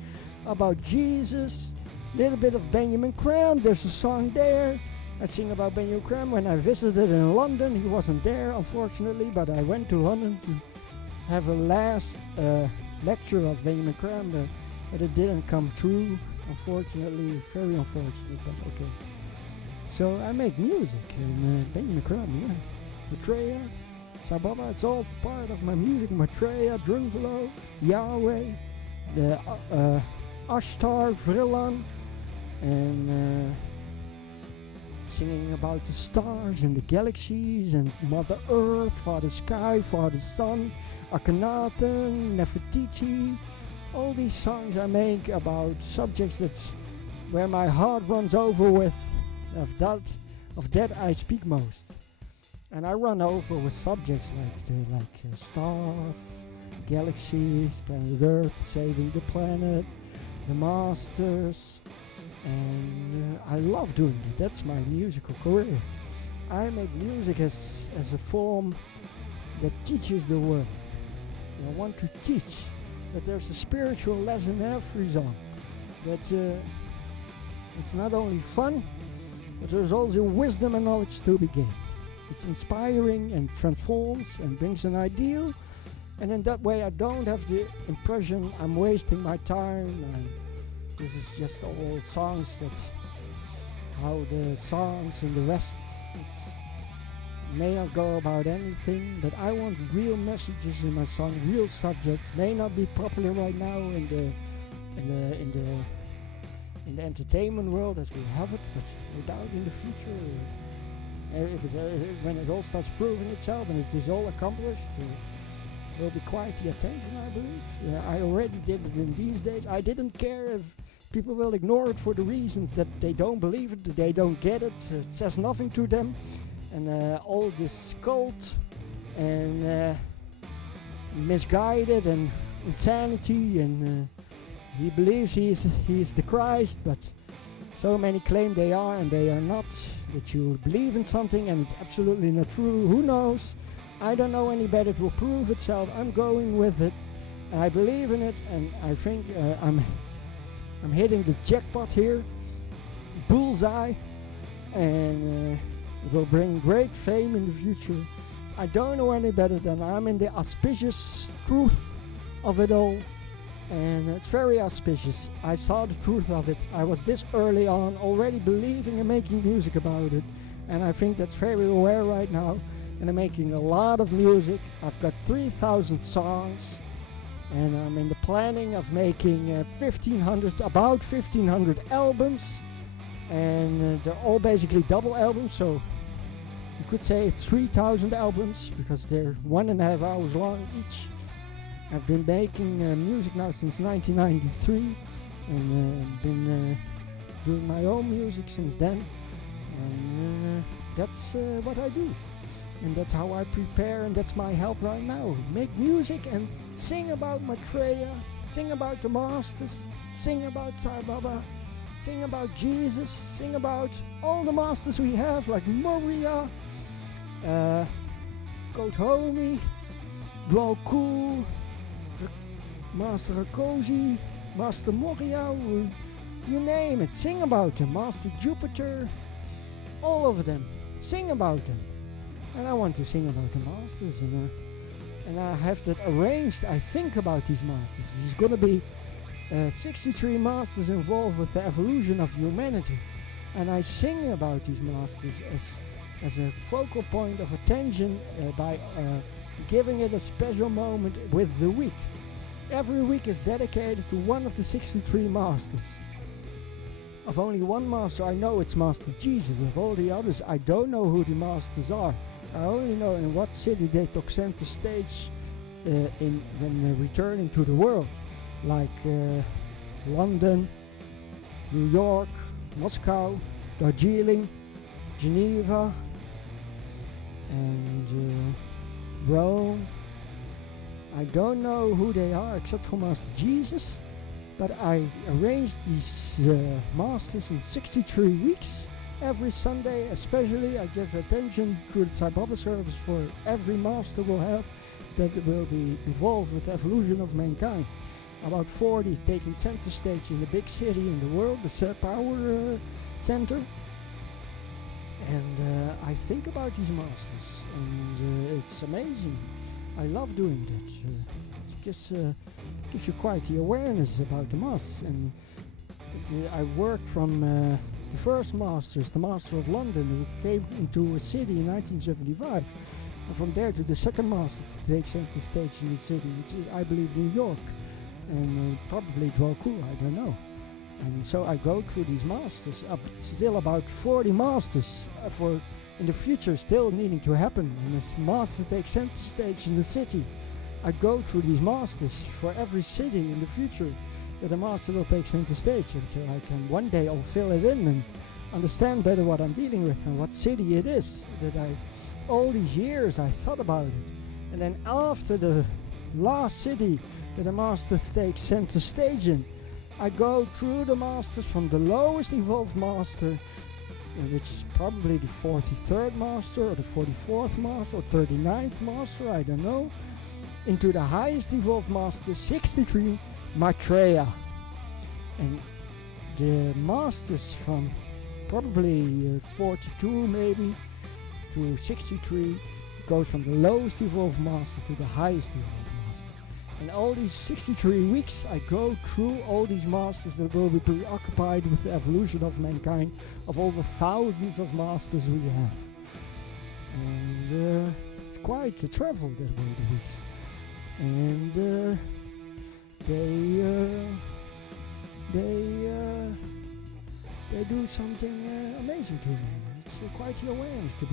about Jesus. Little bit of Benjamin Graham. There's a song there. I sing about Benjamin Graham. When I visited in London, he wasn't there, unfortunately, but I went to London to have a last lecture of Benjamin Graham, but it didn't come true, unfortunately. Very unfortunate, but okay. So I make music, and Benjamin Graham, yeah. Maitreya, Sababa, it's all part of my music. Maitreya, Drunvelo, Yahweh, the Ashtar, Vrillan, and singing about the stars and the galaxies and Mother Earth, Father Sky, Father Sun, Akhenaten, Nefertiti. All these songs I make about subjects where my heart runs over with. Of that I speak most, and I run over with subjects like stars, galaxies, planet Earth, saving the planet, the masters, and I love doing that. That's my musical career. I make music as a form that teaches the world. I want to teach that there's a spiritual lesson in every song. That it's not only fun, but there's also wisdom and knowledge to be gained. It's inspiring and transforms and brings an ideal, and in that way I don't have the impression I'm wasting my time and this is just all songs. That's how the songs and the rest may not go about anything, but I want real messages in my song, real subjects. May not be popular right now in the entertainment world as we have it, but no doubt in the future, when it all starts proving itself and it is all accomplished, will be quite the attention, I believe. I already did it in these days. I didn't care if people will ignore it for the reasons that they don't believe it, that they don't get it, it says nothing to them, and all this cult and misguided and insanity and he believes he's the Christ, but so many claim they are and they are not. That you believe in something and it's absolutely not true. Who knows? I don't know any better. It will prove itself. I'm going with it, and I believe in it. And I think I'm hitting the jackpot here, bullseye, and it will bring great fame in the future. I don't know any better than I'm in the auspicious truth of it all. And it's very auspicious. I saw the truth of it. I was this early on already believing and making music about it. And I think that's very rare right now. And I'm making a lot of music. I've got 3,000 songs. And I'm in the planning of making about 1,500 albums. And they're all basically double albums. So you could say it's 3,000 albums because they're 1.5 hours long each. I've been making music now since 1993 and been doing my own music since then, and that's what I do, and that's how I prepare, and that's my help right now. Make music and sing about Maitreya, sing about the masters, sing about Sai Baba, sing about Jesus, sing about all the masters we have like Moria, Kotomi, Dwal Kul, Master Rakosi, Master Moria, you name it, sing about them. Master Jupiter, all of them, sing about them. And I want to sing about the masters, and I have that arranged. I think about these masters. There's going to be 63 masters involved with the evolution of humanity. And I sing about these masters as a focal point of attention by giving it a special moment with the week. Every week is dedicated to one of the 63 masters. Of only one master I know, it's Master Jesus. Of all the others, I don't know who the masters are. I only know in what city they took center stage when returning to the world, like London, New York, Moscow, Darjeeling, Geneva, and Rome. I don't know who they are except for Master Jesus, but I arranged these masters in 63 weeks. Every Sunday especially I give attention through the Sai Baba service for every master we'll have that will be involved with the evolution of mankind. About 40 taking center stage in the big city in the world, the power center. And I think about these masters, and it's amazing. I love doing that. It gives you quite the awareness about the masters. And I work from the first masters, the Master of London, who came into a city in 1975. And from there to the second master to take center stage in the city, which is, I believe, New York. And probably Dwalku, I don't know. And so I go through these masters, still about 40 masters for in the future still needing to happen. And as master takes center stage in the city, I go through these masters for every city in the future that a master will take center stage until I can one day I'll fill it in and understand better what I'm dealing with and what city it is. All these years I thought about it. And then after the last city that a master takes center stage in, I go through the masters from the lowest evolved master, which is probably the 43rd master or the 44th master or 39th master, I don't know, into the highest evolved master, 63, Maitreya. And the masters from probably 42 maybe to 63 goes from the lowest evolved master to the highest evolved master. And all these 63 weeks I go through all these masters that will be preoccupied with the evolution of mankind, of all the thousands of masters we have. And it's quite a travel that way, the weeks. And they do something amazing to me. It's quite the awareness to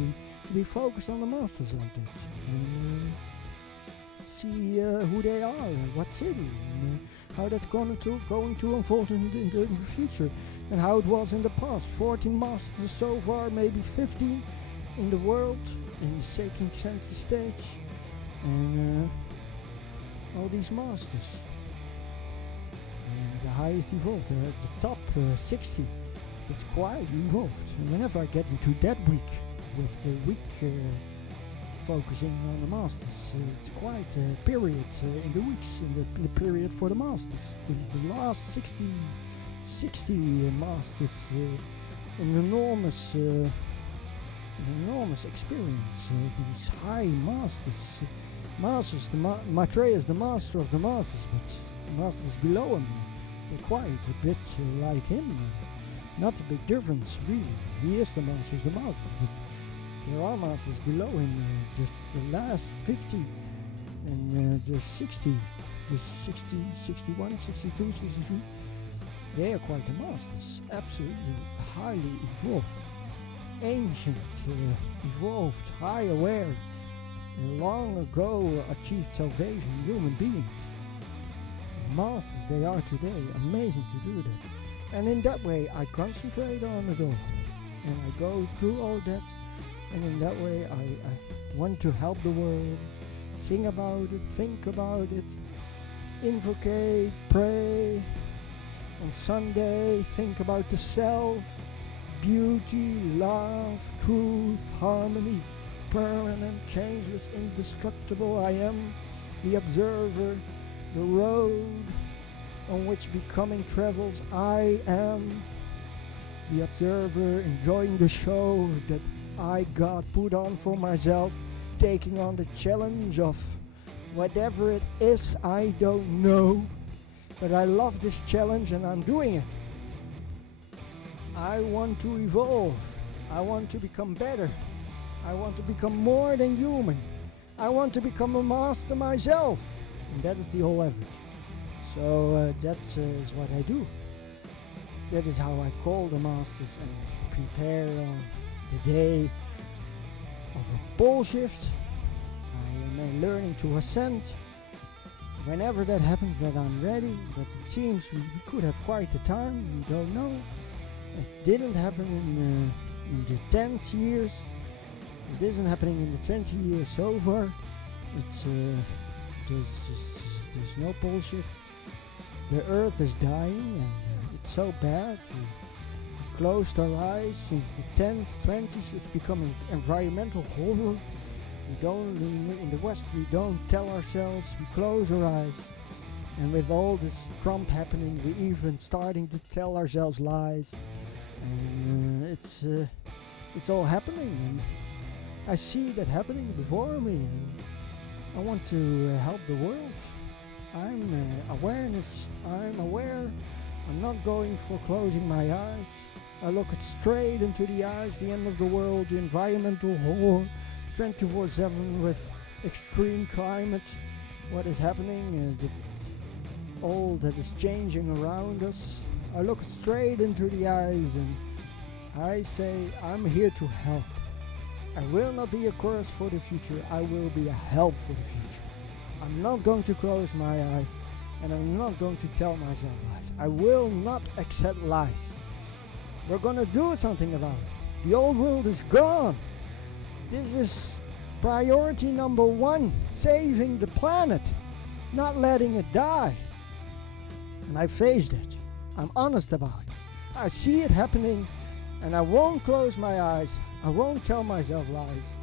be focused on the masters like that. And, see who they are and what city and how that's going to unfold in the future and how it was in the past. 14 masters so far, maybe 15 in the world in the taking center stage, and all these masters. And the highest evolved, the top 60, it's quite evolved. And whenever I get into that week with the week focusing on the masters, it's quite a period in the weeks, in the period for the masters. The last 60 masters, an enormous experience. These high masters, Maitreya is the master of the masters, but the masters below him, they're quite a bit like him. Not a big difference, really. He is the master of the masters, but there are masters below him, just the last 50 and the 60, the 60, 61, 62, 63. They are quite the masters, absolutely highly evolved, ancient, evolved, high aware, long ago achieved salvation, human beings. Masters they are today, amazing to do that. And in that way I concentrate on it all, and I go through all that. And in that way I want to help the world, sing about it, think about it, invocate, pray. On Sunday, think about the self, beauty, love, truth, harmony, permanent, changeless, indestructible. I am the observer, the road on which becoming travels. I am the observer, enjoying the show that I got put on for myself, taking on the challenge of whatever it is, I don't know, but I love this challenge and I'm doing it. I want to evolve. I want to become better. I want to become more than human. I want to become a master myself. And that is the whole effort. So that is what I do. That is how I call the masters and prepare on the day of a pole shift. I am learning to ascend. Whenever that happens, that I'm ready. But it seems we could have quite a time. We don't know. It didn't happen in the 10th years. It isn't happening in the 20 years so far. It's there's no pole shift. The earth is dying and it's so bad. We closed our eyes since the 10th, 20s. It's becoming environmental horror. We don't, in the West, we don't tell ourselves. We close our eyes. And with all this Trump happening, we even starting to tell ourselves lies. And it's all happening, and I see that happening before me. And I want to help the world. I'm awareness. I'm aware. I'm not going for closing my eyes. I look it straight into the eyes. The end of the world, the environmental horror, 24/7 with extreme climate. What is happening? All that is changing around us. I look straight into the eyes and I say, I'm here to help. I will not be a curse for the future. I will be a help for the future. I'm not going to close my eyes and I'm not going to tell myself lies. I will not accept lies. We're going to do something about it. The old world is gone. This is priority number 1, saving the planet, not letting it die. And I faced it. I'm honest about it. I see it happening and I won't close my eyes. I won't tell myself lies.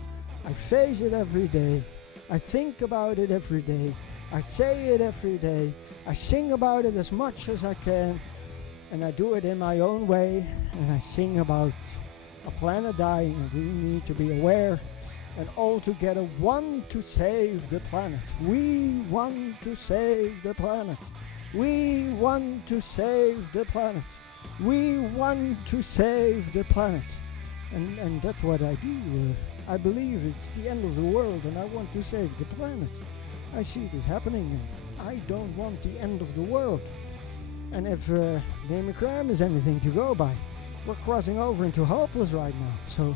I face it every day. I think about it every day. I say it every day. I sing about it as much as I can. And I do it in my own way. And I sing about a planet dying and we need to be aware and all together want to save the planet. We want to save the planet. We want to save the planet. We want to save the planet. And that's what I do. I believe it's the end of the world and I want to save the planet. I see this happening and I don't want the end of the world. And if name a crime is anything to go by, we're crossing over into hopeless right now. So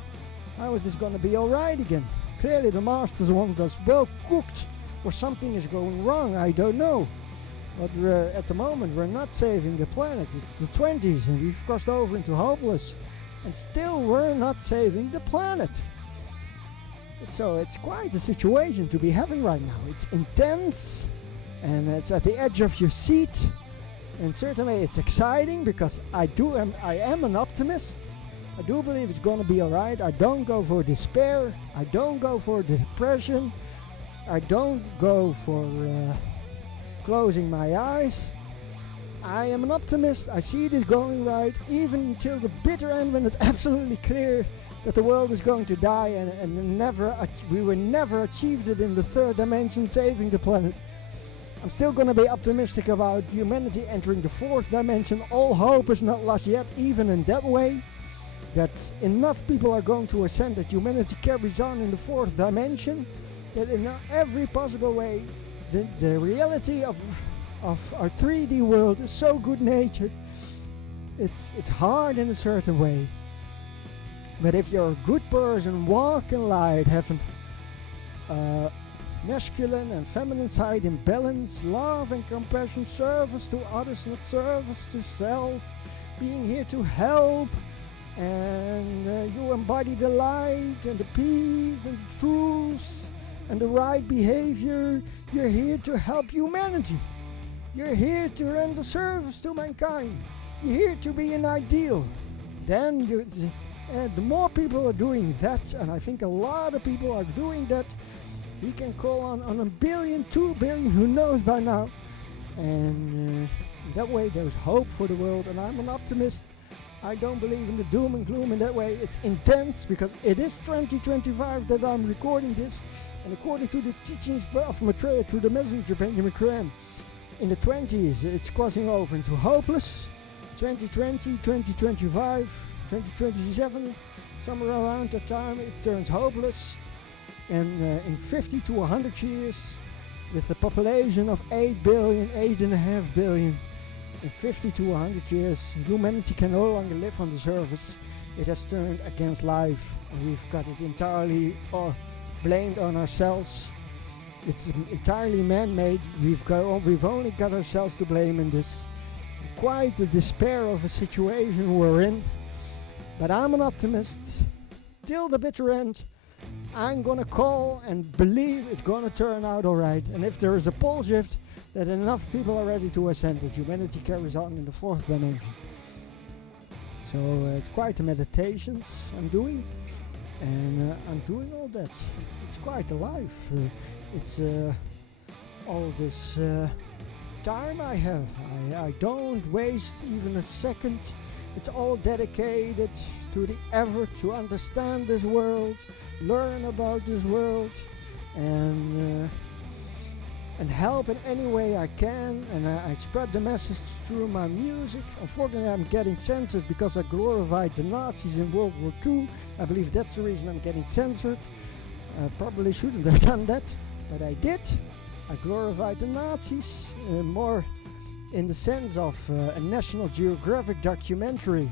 how is this going to be alright again? Clearly the masters want us well cooked or something is going wrong. I don't know. But at the moment we're not saving the planet. It's the 20s and we've crossed over into hopeless. And still we're not saving the planet. So it's quite a situation to be having right now. It's intense and it's at the edge of your seat. And certainly it's exciting because I am an optimist. I do believe it's going to be alright. I don't go for despair. I don't go for depression. I don't go for closing my eyes. I am an optimist. I see this going right, even until the bitter end when it's absolutely clear that the world is going to die and we will never achieve it in the 3rd dimension, saving the planet. I'm still going to be optimistic about humanity entering the 4th dimension. All hope is not lost yet, even in that way. That enough people are going to ascend that humanity carries on in the 4th dimension. That in every possible way, the reality of our 3D world is so good-natured. It's hard in a certain way. But if you're a good person, walk in light, have a masculine and feminine side in balance, love and compassion, service to others, not service to self, being here to help, and you embody the light and the peace and the truth and the right behavior. You're here to help humanity. You're here to render service to mankind. You're here to be an ideal. Then the more people are doing that, and I think a lot of people are doing that, we can call on 1 billion, 2 billion, who knows by now, And that way there's hope for the world, and I'm an optimist. I don't believe in the doom and gloom in that way. It's intense because it is 2025 that I'm recording this, and according to the teachings of Maitreya through the messenger Benjamin Graham, in the 20s it's crossing over into hopeless. 2020, 2025, 2027, somewhere around that time it turns hopeless, and in 50 to 100 years, with a population of 8 billion, 8.5 billion, in 50 to 100 years, humanity can no longer live on the surface. It has turned against life, and we've got it entirely blamed on ourselves. It's entirely man-made. We've only got ourselves to blame in this. Quite the despair of a situation we're in. But I'm an optimist. Till the bitter end, I'm gonna call and believe it's gonna turn out alright. And if there is a pole shift, that enough people are ready to ascend, that humanity carries on in the fourth dimension. So it's quite the meditations I'm doing, and I'm doing all that. It's quite a life. It's all this time I have. I don't waste even a second. It's all dedicated to the effort to understand this world, learn about this world, and help in any way I can, and I spread the message through my music. Unfortunately, I'm getting censored because I glorified the Nazis in World War II. I believe that's the reason I'm getting censored. I probably shouldn't have done that, but I did. I glorified the Nazis, more in the sense of a National Geographic documentary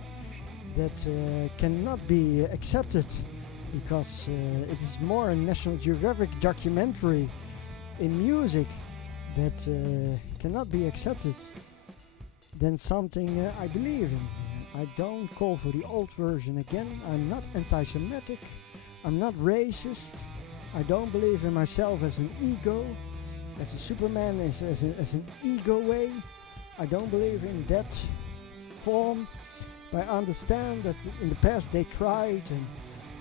that cannot be accepted, because it is more a National Geographic documentary in music that cannot be accepted than something I believe in. I don't call for the old version again. I'm not anti-Semitic. I'm not racist. I don't believe in myself as an ego, as a Superman, as an ego way. I don't believe in that form. But I understand that in the past they tried, and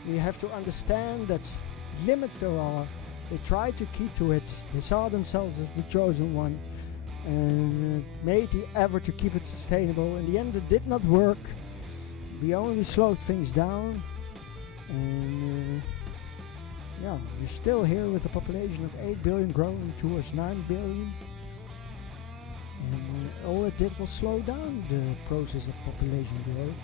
we have to understand that limits there are. They tried to keep to it. They saw themselves as the chosen one, and made the effort to keep it sustainable. In the end, it did not work. We only slowed things down, and we're still here with a population of 8 billion growing towards 9 billion. And all it did was slow down the process of population growth.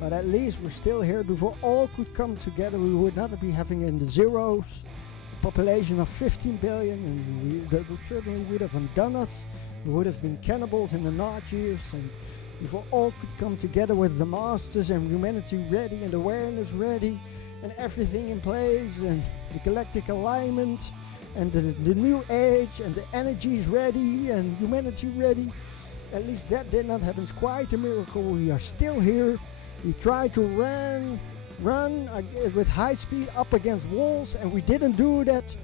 But at least we're still here. Before all could come together, we would not be having in the zeros a population of 15 billion, and that would have undone us. We would have been cannibals in the Nazi years. And before all could come together with the masters and humanity ready and awareness ready and everything in place and the galactic alignment and the new age and the energies ready and humanity ready, at least that did not happen. It's quite a miracle. We are still here. We tried to run with high speed up against walls, and we didn't do that.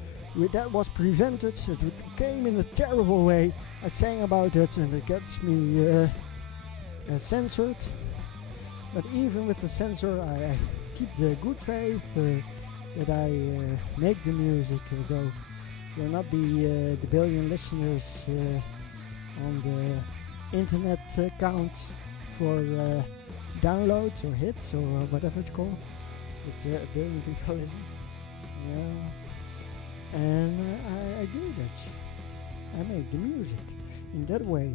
That was prevented. It came in a terrible way. I sang about it, and it gets me censored. But even with the censor, I keep the good faith that I make the music. Though there will not be the billion listeners on the internet count for downloads or hits or whatever it's called. It's a billion people listen. Yeah. And I do that. I make the music. In that way,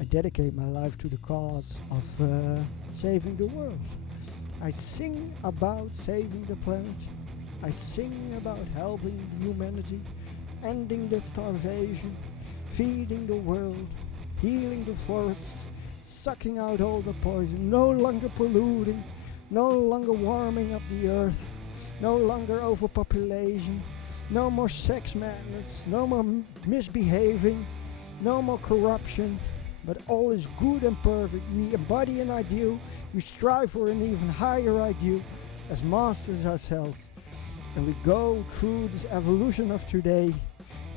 I dedicate my life to the cause of saving the world. I sing about saving the planet. I sing about helping humanity, ending the starvation, feeding the world, healing the forests, sucking out all the poison, no longer polluting, no longer warming up the earth, no longer overpopulation, no more sex madness, no more misbehaving, no more corruption, but all is good and perfect. We embody an ideal, we strive for an even higher ideal as masters ourselves, and we go through this evolution of today,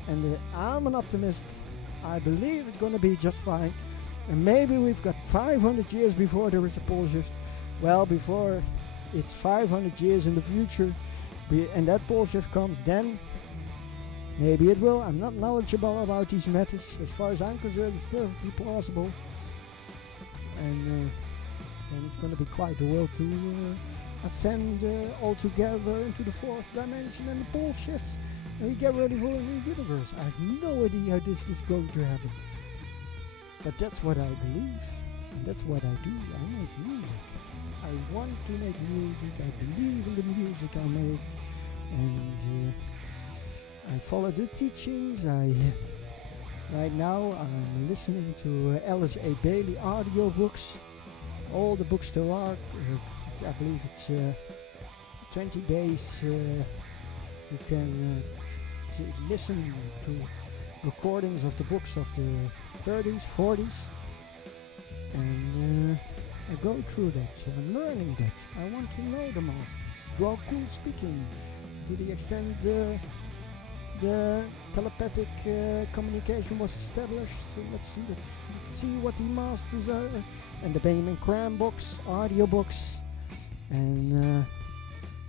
and I'm an optimist. I believe it's going to be just fine, and maybe we've got 500 years before there is a pole shift. Well, before it's 500 years in the future and that pole shift comes, then Maybe it will. I'm not knowledgeable about these matters. As far as I'm concerned, it's perfectly plausible. And it's going to be quite a whirl to ascend all together into the fourth dimension, and the pole shifts, and we get ready for a new universe. I have no idea how this is going to happen. But that's what I believe, and that's what I do. I make music. I want to make music. I believe in the music I make, and I follow the teachings. Right now I'm listening to Alice A. Bailey audiobooks. All the books there are. I believe it's 20 days. You can listen to recordings of the books of the 30s, 40s, and I go through that. I'm learning that. I want to know the masters. Draw cool speaking to the extent the telepathic communication was established. So let's see what the masters are. And the Benjamin Graham books, audiobooks, and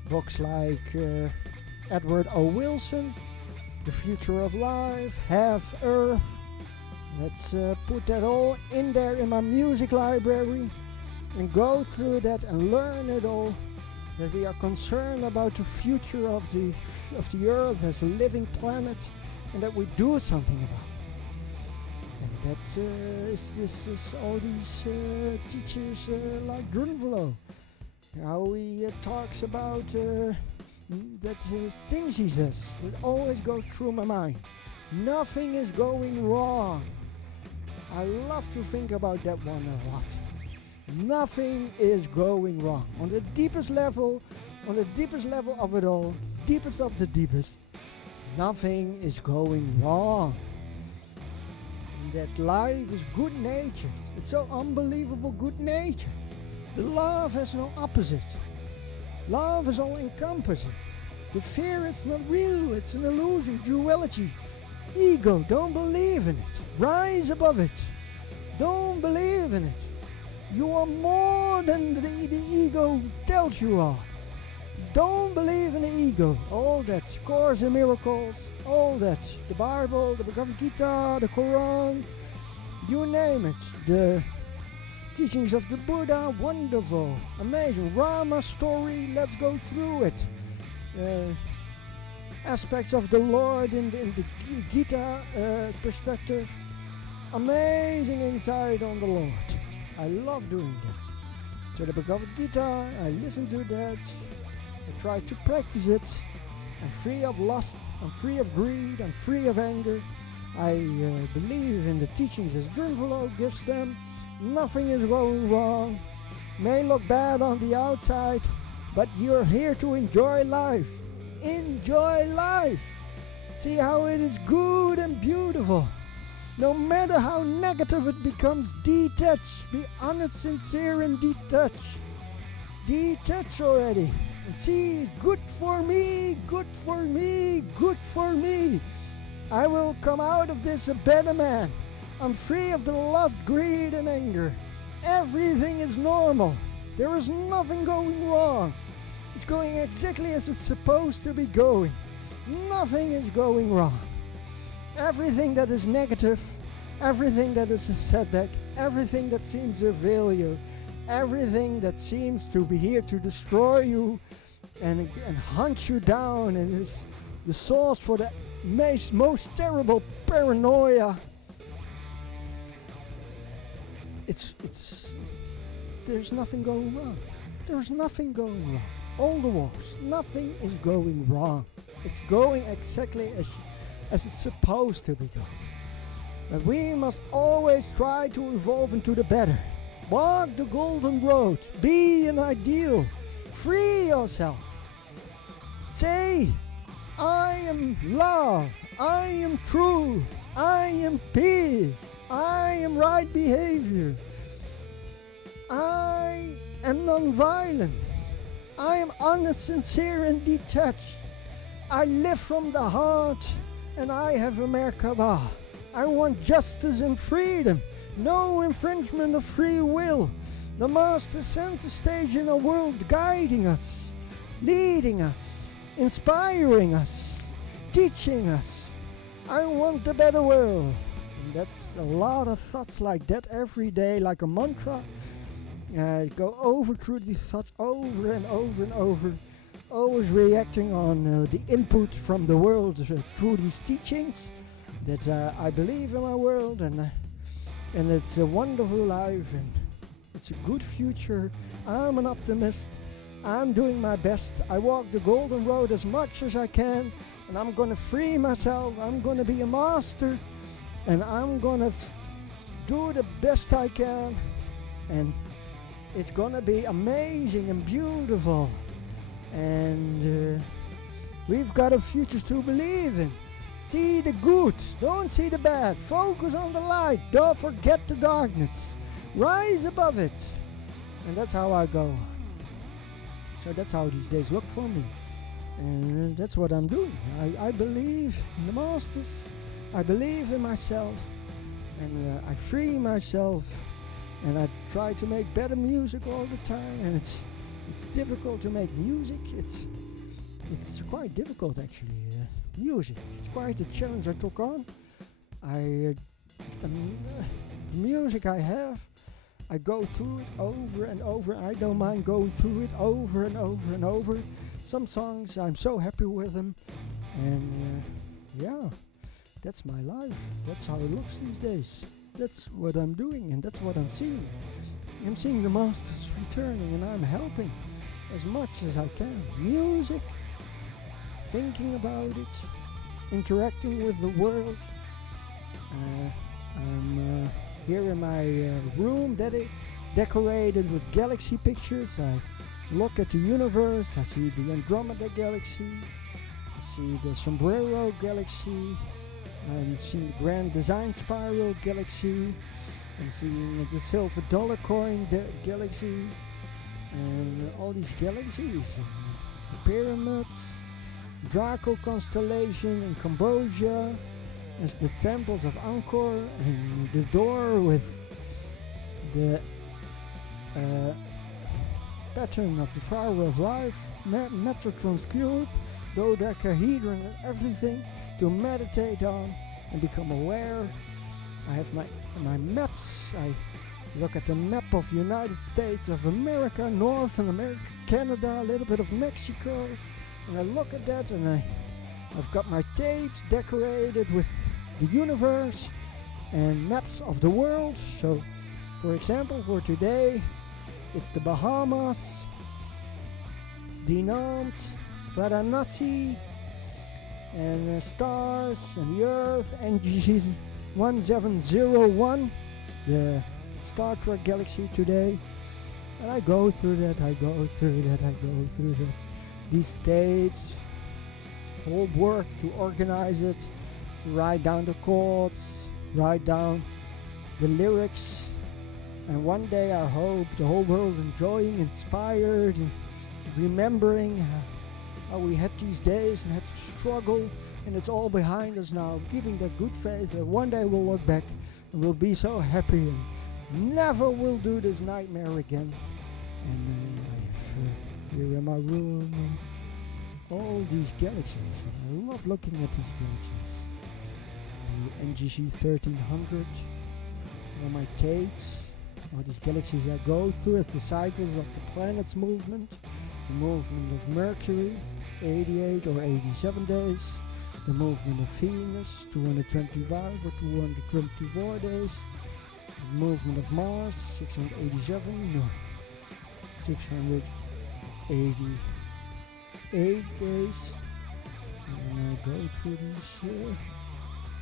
books like Edward O. Wilson, The Future of Life, Half Earth. Let's put that all in there in my music library and go through that and learn it all. That we are concerned about the future of the Earth as a living planet, and that we do something about it. And that's is all these teachers like Drunvalo, how he talks about that things he says that always goes through my mind. Nothing is going wrong. I love to think about that one a lot. Nothing is going wrong. On the deepest level of it all, deepest of the deepest, nothing is going wrong. And that life is good natured. It's so unbelievable good nature. The love has no opposite. Love is all encompassing. The fear, it's not real, it's an illusion, duality. Ego, don't believe in it. Rise above it. Don't believe in it. You are more than the ego tells you are. Don't believe in the ego. All that, Course in Miracles, all that. The Bible, the Bhagavad Gita, the Quran, you name it. The teachings of the Buddha, wonderful, amazing. Rama story, let's go through it. Aspects of the Lord in the Gita perspective, amazing insight on the Lord. I love doing that. So the Bhagavad Gita, I listen to that, I try to practice it. I'm free of lust, I'm free of greed, I'm free of anger. I believe in the teachings as Drunvalo gives them. Nothing is going wrong. May look bad on the outside, but you're here to enjoy life. Enjoy life. See how it is good and beautiful. No matter how negative it becomes, detach. Be honest, sincere, and detach. Detach already. And see, good for me, good for me, good for me. I will come out of this a better man. I'm free of the lust, greed, and anger. Everything is normal. There is nothing going wrong. It's going exactly as it's supposed to be going. Nothing is going wrong. Everything that is negative, everything that is a setback, everything that seems a failure, everything that seems to be here to destroy you and hunt you down and is the source for the most terrible paranoia. There's nothing going wrong. There's nothing going wrong. All the wars, nothing is going wrong. It's going exactly as it's supposed to be going. But we must always try to evolve into the better. Walk the golden road. Be an ideal. Free yourself. Say, I am love. I am truth. I am peace. I am right behavior. I am non-violence. I am honest, sincere, and detached. I live from the heart, and I have a Merkaba. I want justice and freedom, no infringement of free will. The Master center stage in a world guiding us, leading us, inspiring us, teaching us, I want a better world. And that's a lot of thoughts like that every day, like a mantra. Go over through these thoughts over and over and over. Always reacting on the input from the world through these teachings. That I believe in my world, and it's a wonderful life, and it's a good future. I'm an optimist. I'm doing my best. I walk the golden road as much as I can, and I'm gonna free myself. I'm gonna be a master, and I'm gonna do the best I can, and it's gonna be amazing and beautiful, and we've got a future to believe in. See the good, don't see the bad. Focus on the light, don't forget the darkness. Rise above it. And that's how I go. So that's how these days look for me. And that's what I'm doing. I believe in the masters. I believe in myself. And I free myself. And I try to make better music all the time. And it's difficult to make music. It's quite difficult actually. Music. It's quite a challenge I took on. Music I have, I go through it over and over. I don't mind going through it over and over and over. Some songs I'm so happy with them, and yeah, that's my life. That's how it looks these days. That's what I'm doing, and that's what I'm seeing. I'm seeing the masters returning, and I'm helping as much as I can. Music. Thinking about it, interacting with the world. I'm here in my room decorated with galaxy pictures. I look at the universe. I see the Andromeda galaxy. I see the Sombrero galaxy. I'm seeing the Grand Design Spiral galaxy. I'm seeing the Silver Dollar Coin galaxy. And all these galaxies. The pyramids. Draco constellation in Cambodia. There's the temples of Angkor, and the door with the pattern of the flower of life, Metatron's cube, dodecahedron, and everything to meditate on and become aware. I have my maps. I look at the map of United States of America, North America, Canada, a little bit of Mexico. And I look at that, and I've got my tapes decorated with the universe and maps of the world. So, for example, for today, it's the Bahamas, it's Dinant, Varanasi, and stars, and the Earth, NGC 1701, the Star Trek galaxy today. And I go through that, I go through that. These tapes, whole work to organize it, to write down the chords, write down the lyrics, and one day I hope the whole world enjoying, inspired, and remembering how we had these days and had to struggle, and it's all behind us now, keeping that good faith that one day we'll look back and we'll be so happy and never will do this nightmare again. And here in my room, all these galaxies. I love looking at these galaxies. The NGC 1300, all my tapes, all these galaxies I go through as the cycles of the planet's movement, the movement of Mercury, 88 or 87 days, the movement of Venus, 225 or 224 days, the movement of Mars, 687, 688 days, and I go through these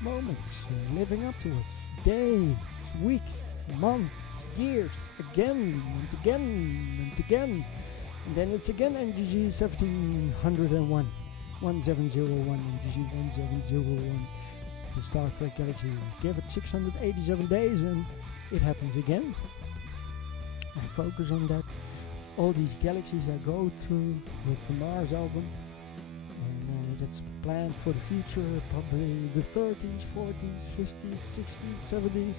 moments, living up to it, days, weeks, months, years, again and again and again, and then it's again NGG 1701, 1701, NGG 1701, the Star Trek galaxy. Give it 687 days and it happens again. I focus on that. All these galaxies I go through with the Mars album, and that's planned for the future, probably the 30s, 40s, 50s, 60s, 70s.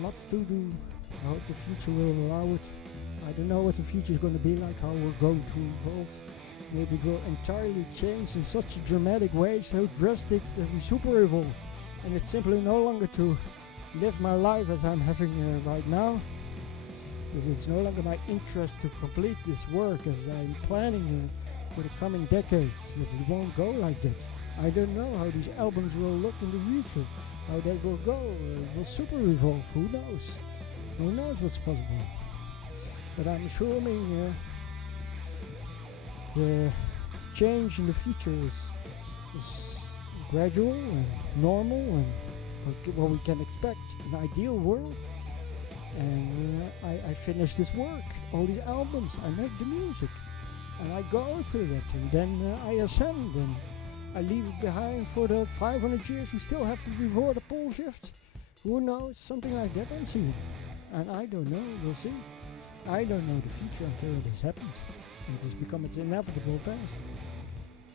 Lots to do. I hope the future will allow it. I don't know what the future is going to be like, how we're going to evolve, Maybe it will entirely change in such a dramatic way, so drastic that we super evolve. And it's simply no longer to live my life as I'm having right now. But it's no longer my interest to complete this work as I'm planning for the coming decades. That it won't go like that. I don't know how these albums will look in the future. How that will go. It will super evolve. Who knows? Who knows what's possible? But I'm assuming the change in the future is gradual and normal and what we can expect in an ideal world. And I finish this work, all these albums, I make the music, and I go through that, and then I ascend, and I leave it behind for the 500 years we still have before the pole shift. Who knows, something like that I'm seeing. And I don't know, we'll see. I don't know the future until it has happened. And it has become its inevitable past.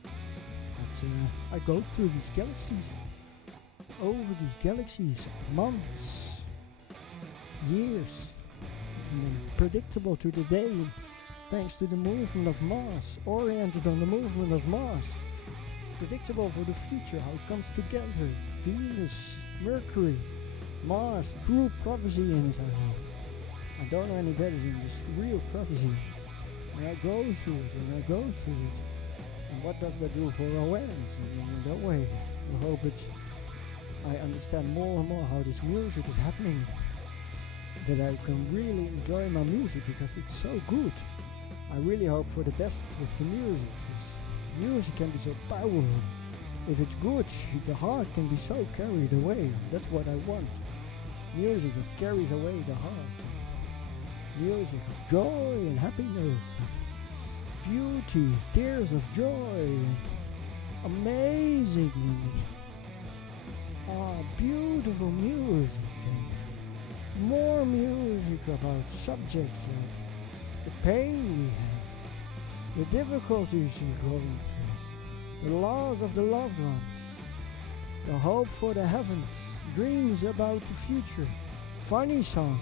But I go through these galaxies, over these galaxies, months, years, and predictable to the day, thanks to the movement of Mars, oriented on the movement of Mars, predictable for the future, how it comes together, Venus, Mercury, Mars, true prophecy in it, I hope. I don't know any better than just real prophecy. And I go through it, and I go through it. And what does that do for awareness? And in that way, I hope I understand more and more how this music is happening. That I can really enjoy my music because it's so good. I really hope for the best with the music. Music can be so powerful. If it's good, the heart can be so carried away. That's what I want. Music that carries away the heart. Music of joy and happiness. Beauty, tears of joy. Amazing. Beautiful music. More music about subjects like the pain we have, the difficulties we're going through, the loss of the loved ones, the hope for the heavens, dreams about the future, funny songs,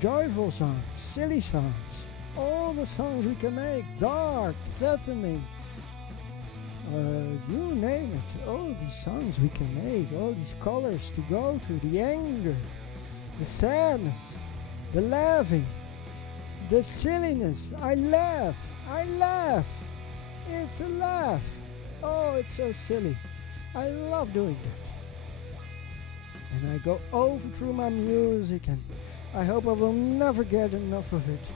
joyful songs, silly songs, all the songs we can make, dark, threatening, you name it, all these songs we can make, all these colors to go through, the anger, the sadness, the laughing, the silliness. I laugh. It's a laugh. Oh, it's so silly. I love doing that. And I go over through my music, and I hope I will never get enough of it.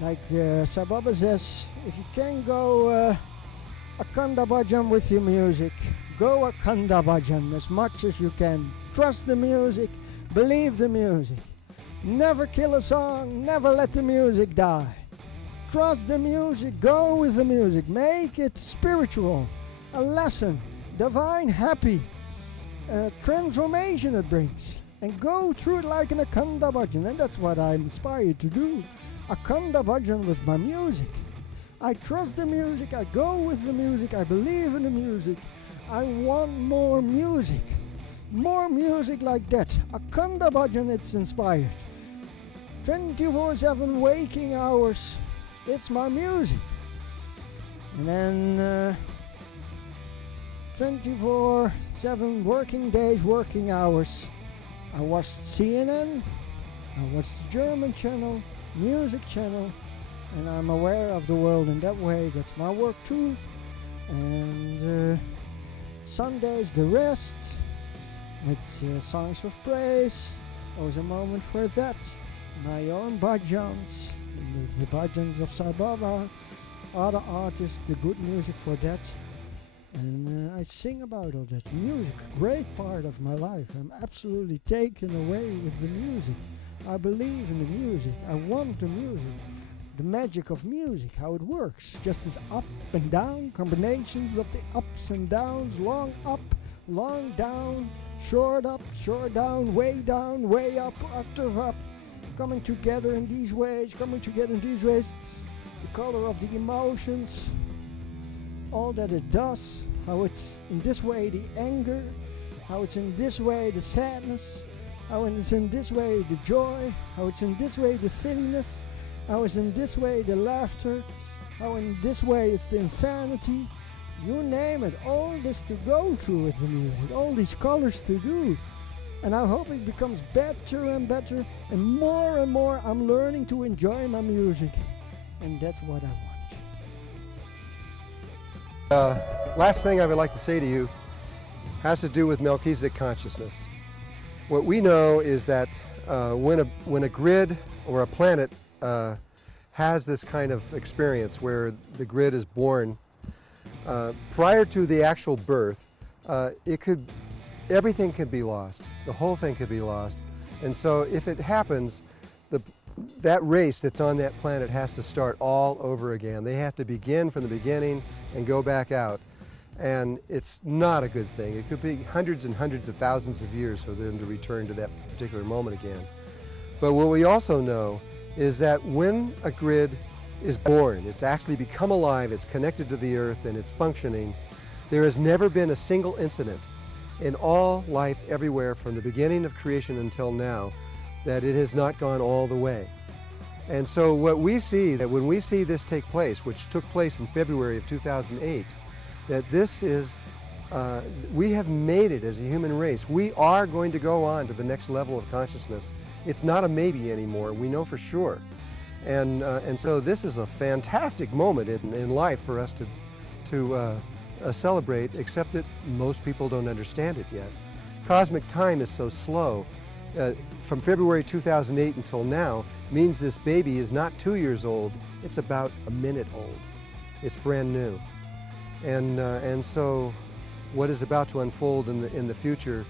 Like Sababa says, if you can go Akanda Bhajan with your music, go Akanda Bhajan as much as you can. Trust the music. Believe the music. Never kill a song. Never let the music die. Trust the music. Go with the music. Make it spiritual. A lesson. Divine happy. Transformation it brings. And go through it like an Akanda Bhajan. And that's what I'm inspired to do. Akanda Bhajan with my music. I trust the music. I go with the music. I believe in the music. I want more music. More music like that. Akanda Bhajan, it's inspired. 24/7 waking hours, it's my music. And then 24/7 working days, working hours. I watched CNN, I watched the German channel, music channel, and I'm aware of the world in that way. That's my work too. And Sundays, the rest. It's songs of praise. Always a moment for that. My own bhajans, the bhajans of Sai Baba, other artists, the good music for that. And I sing about all that. Music, great part of my life. I'm absolutely taken away with the music. I believe in the music. I want the music. The magic of music, how it works. Just as up and down, combinations of the ups and downs, long up, long down, short up, short down, way up, octave up, coming together in these ways, the color of the emotions, all that it does, how it's in this way the anger, how it's in this way the sadness, how it's in this way the joy, how it's in this way the silliness, how it's in this way the laughter, how in this way it's the insanity, you name it, all this to go through with the music, all these colors to do. And I hope it becomes better and better, and more I'm learning to enjoy my music. And that's what I want. Last thing I would like to say to you has to do with Melchizedek consciousness. What we know is that when a grid or a planet has this kind of experience where the grid is born, prior to the actual birth, everything could be lost. The whole thing could be lost. And so if it happens, that race that's on that planet has to start all over again. They have to begin from the beginning and go back out. And it's not a good thing. It could be hundreds and hundreds of thousands of years for them to return to that particular moment again. But what we also know is that when a grid is born, it's actually become alive, it's connected to the earth, and it's functioning, there has never been a single incident in all life everywhere from the beginning of creation until now that it has not gone all the way. And so what we see, that when we see this take place, which took place in February of 2008, that this is, we have made it as a human race. We are going to go on to the next level of consciousness. It's not a maybe anymore, we know for sure. And so this is a fantastic moment in life for us to celebrate, except that most people don't understand it yet. Cosmic time is so slow. From February 2008 until now means this baby is not 2 years old, it's about a minute old. It's brand new. And so what is about to unfold in the future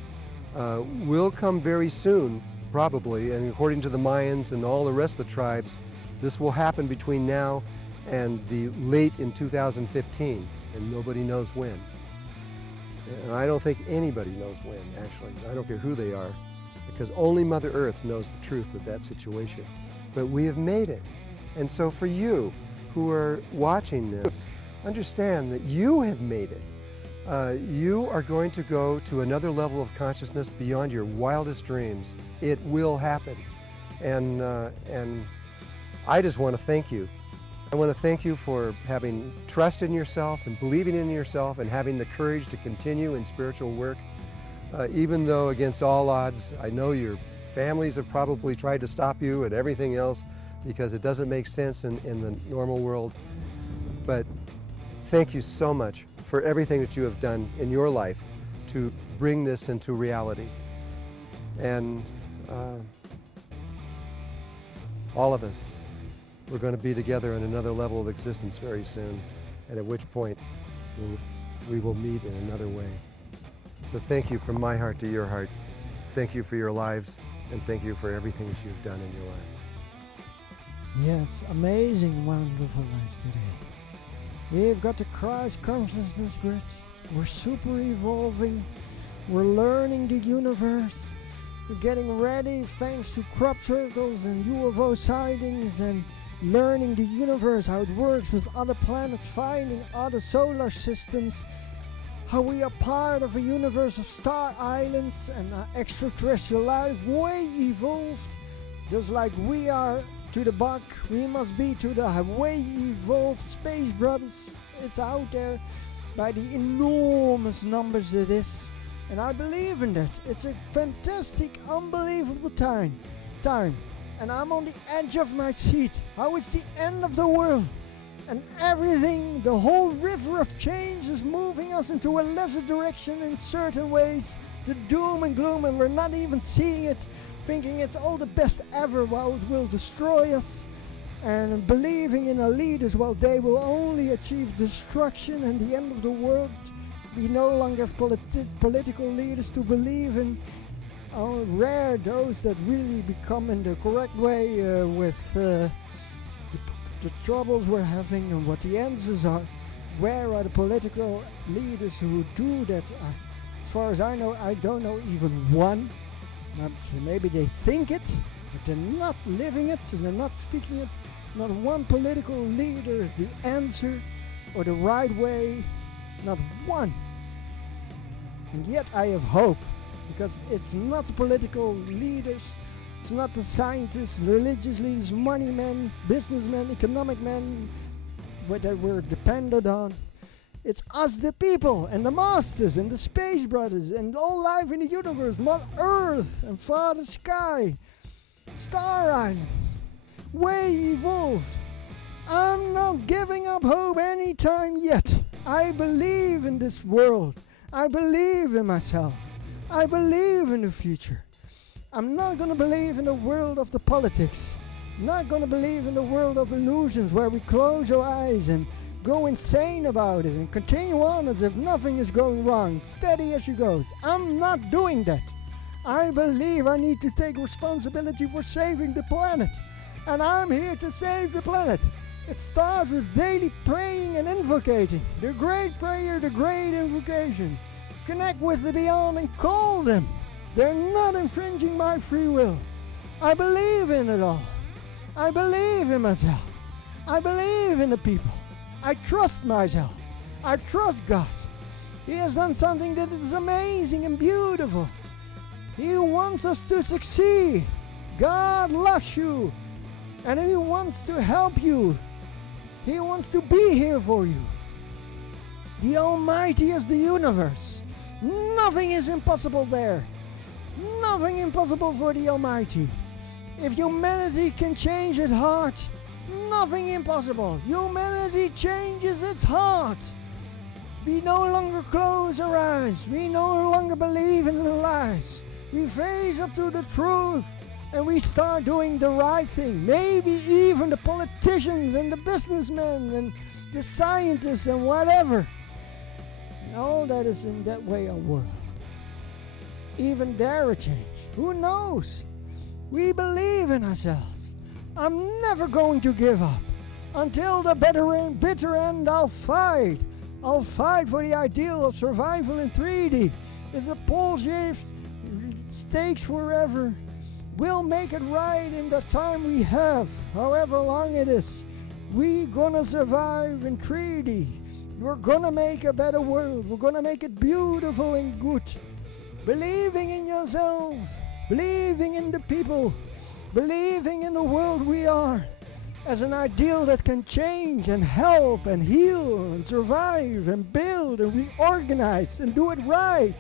will come very soon, probably, and according to the Mayans and all the rest of the tribes, this will happen between now and the late in 2015, and nobody knows when. And I don't think anybody knows when, actually. I don't care who they are, because only Mother Earth knows the truth of that situation. But we have made it. And so for you who are watching this, understand that you have made it. You are going to go to another level of consciousness beyond your wildest dreams. It will happen. And I just want to thank you. I want to thank you for having trust in yourself and believing in yourself and having the courage to continue in spiritual work. Even though against all odds, I know your families have probably tried to stop you and everything else because it doesn't make sense in the normal world. But thank you so much for everything that you have done in your life to bring this into reality. And all of us, we're going to be together in another level of existence very soon, and at which point we will meet in another way. So thank you from my heart to your heart. Thank you for your lives, and thank you for everything that you've done in your lives. Yes, amazing, wonderful life today. We've got the Christ consciousness grid. We're super evolving. We're learning the universe. We're getting ready thanks to crop circles and UFO sightings and learning the universe, how it works with other planets, finding other solar systems, how we are part of a universe of star islands and extraterrestrial life way evolved. Just like we are to the buck, we must be to the way evolved space brothers. It's out there by the enormous numbers it is, and I believe in that. It's a fantastic, unbelievable time, and I'm on the edge of my seat. How it's the end of the world, and everything, the whole river of change is moving us into a lesser direction in certain ways. The doom and gloom, and we're not even seeing it, thinking it's all the best ever while it will destroy us, and believing in our leaders while they will only achieve destruction and the end of the world. We no longer have political leaders to believe in. Rare those that really become in the correct way with the troubles we're having and what the answers are. Where are the political leaders who do that? As far as I know, I don't know even one. Maybe they think it, but they're not living it, they're not speaking it. Not one political leader is the answer or the right way, not one. And yet I have hope, because it's not the political leaders, it's not the scientists, religious leaders, money men, businessmen, economic men, that we're dependent on. It's us, the people, and the masters, and the space brothers, and all life in the universe, Mother Earth, and Father Sky, Star Islands, way evolved. I'm not giving up hope anytime yet. I believe in this world. I believe in myself. I believe in the future. I'm not going to believe in the world of the politics. I'm not going to believe in the world of illusions where we close our eyes and go insane about it and continue on as if nothing is going wrong, steady as she goes. I'm not doing that. I believe I need to take responsibility for saving the planet. And I'm here to save the planet. It starts with daily praying and invocating. The great prayer, the great invocation. Connect with the beyond and call them. They're not infringing my free will. I believe in it all. I believe in myself. I believe in the people. I trust myself. I trust God. He has done something that is amazing and beautiful. He wants us to succeed. God loves you. And He wants to help you. He wants to be here for you. The Almighty is the universe. Nothing is impossible there. Nothing impossible for the Almighty. If humanity can change its heart, nothing impossible. Humanity changes its heart. We no longer close our eyes. We no longer believe in the lies. We face up to the truth and we start doing the right thing. Maybe even the politicians and the businessmen and the scientists and whatever. And all that is in that way of world. Even dare a change. Who knows? We believe in ourselves. I'm never going to give up. Until the bitter end, I'll fight. I'll fight for the ideal of survival in 3D. If the pole shift takes forever, we'll make it right in the time we have, however long it is. We're gonna survive in 3D. We're gonna make a better world. We're gonna make it beautiful and good. Believing in yourself, believing in the people, believing in the world we are as an ideal that can change and help and heal and survive and build and reorganize and do it right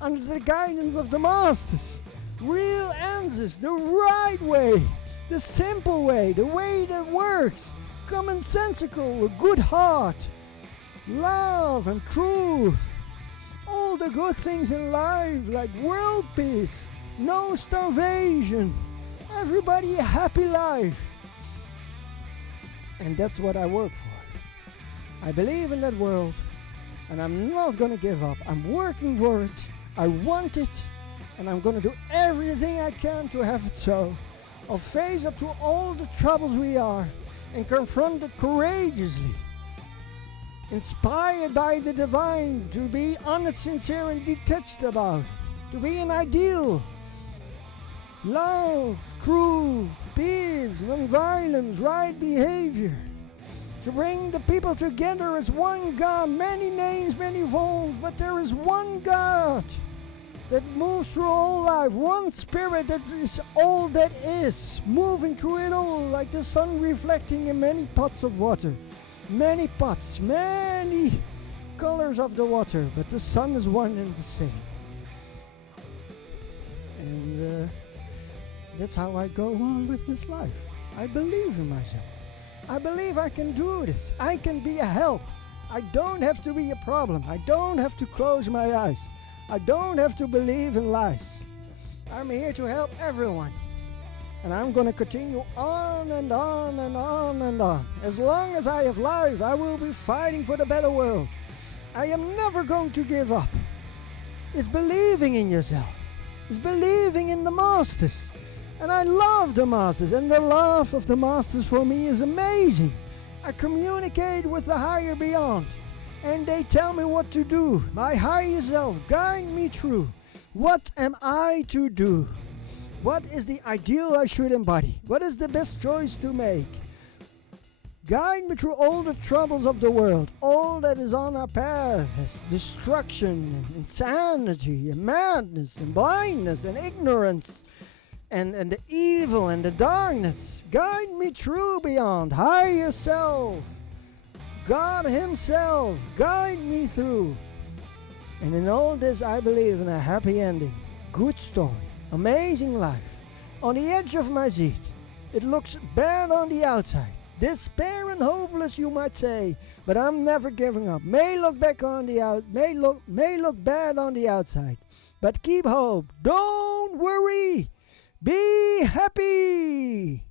under the guidance of the masters. Real answers, the right way, the simple way, the way that works, commonsensical, a good heart, love and truth, all the good things in life like world peace, no starvation, everybody a happy life. And that's what I work for. I believe in that world and I'm not gonna give up. I'm working for it, I want it, and I'm gonna do everything I can to have it so. I'll face up to all the troubles we are and confront it courageously. Inspired by the divine to be honest, sincere and detached about it. To be an ideal. Love, truth, peace, non-violence, right behavior. To bring the people together as one God, many names, many forms, but there is one God that moves through all life, one spirit that is all that is, moving through it all like the sun reflecting in many pots of water. Many pots, many colors of the water, but the sun is one and the same. And that's how I go on with this life. I believe in myself. I believe I can do this. I can be a help. I don't have to be a problem. I don't have to close my eyes. I don't have to believe in lies. I'm here to help everyone. And I'm going to continue on and on and on and on. As long as I have life, I will be fighting for the better world. I am never going to give up. It's believing in yourself. It's believing in the masters. And I love the masters, and the love of the masters for me is amazing. I communicate with the higher beyond, and they tell me what to do. My higher self guide me through. What am I to do? What is the ideal I should embody? What is the best choice to make? Guide me through all the troubles of the world, all that is on our path as destruction and insanity and madness and blindness and ignorance and the evil and the darkness. Guide me through beyond higher self. God Himself guide me through. And in all this I believe in a happy ending. Good story. Amazing life. On the edge of my seat. It looks bad on the outside. Despair and hopeless, you might say, but I'm never giving up. May look bad on the outside, but keep hope. Don't worry. Be happy.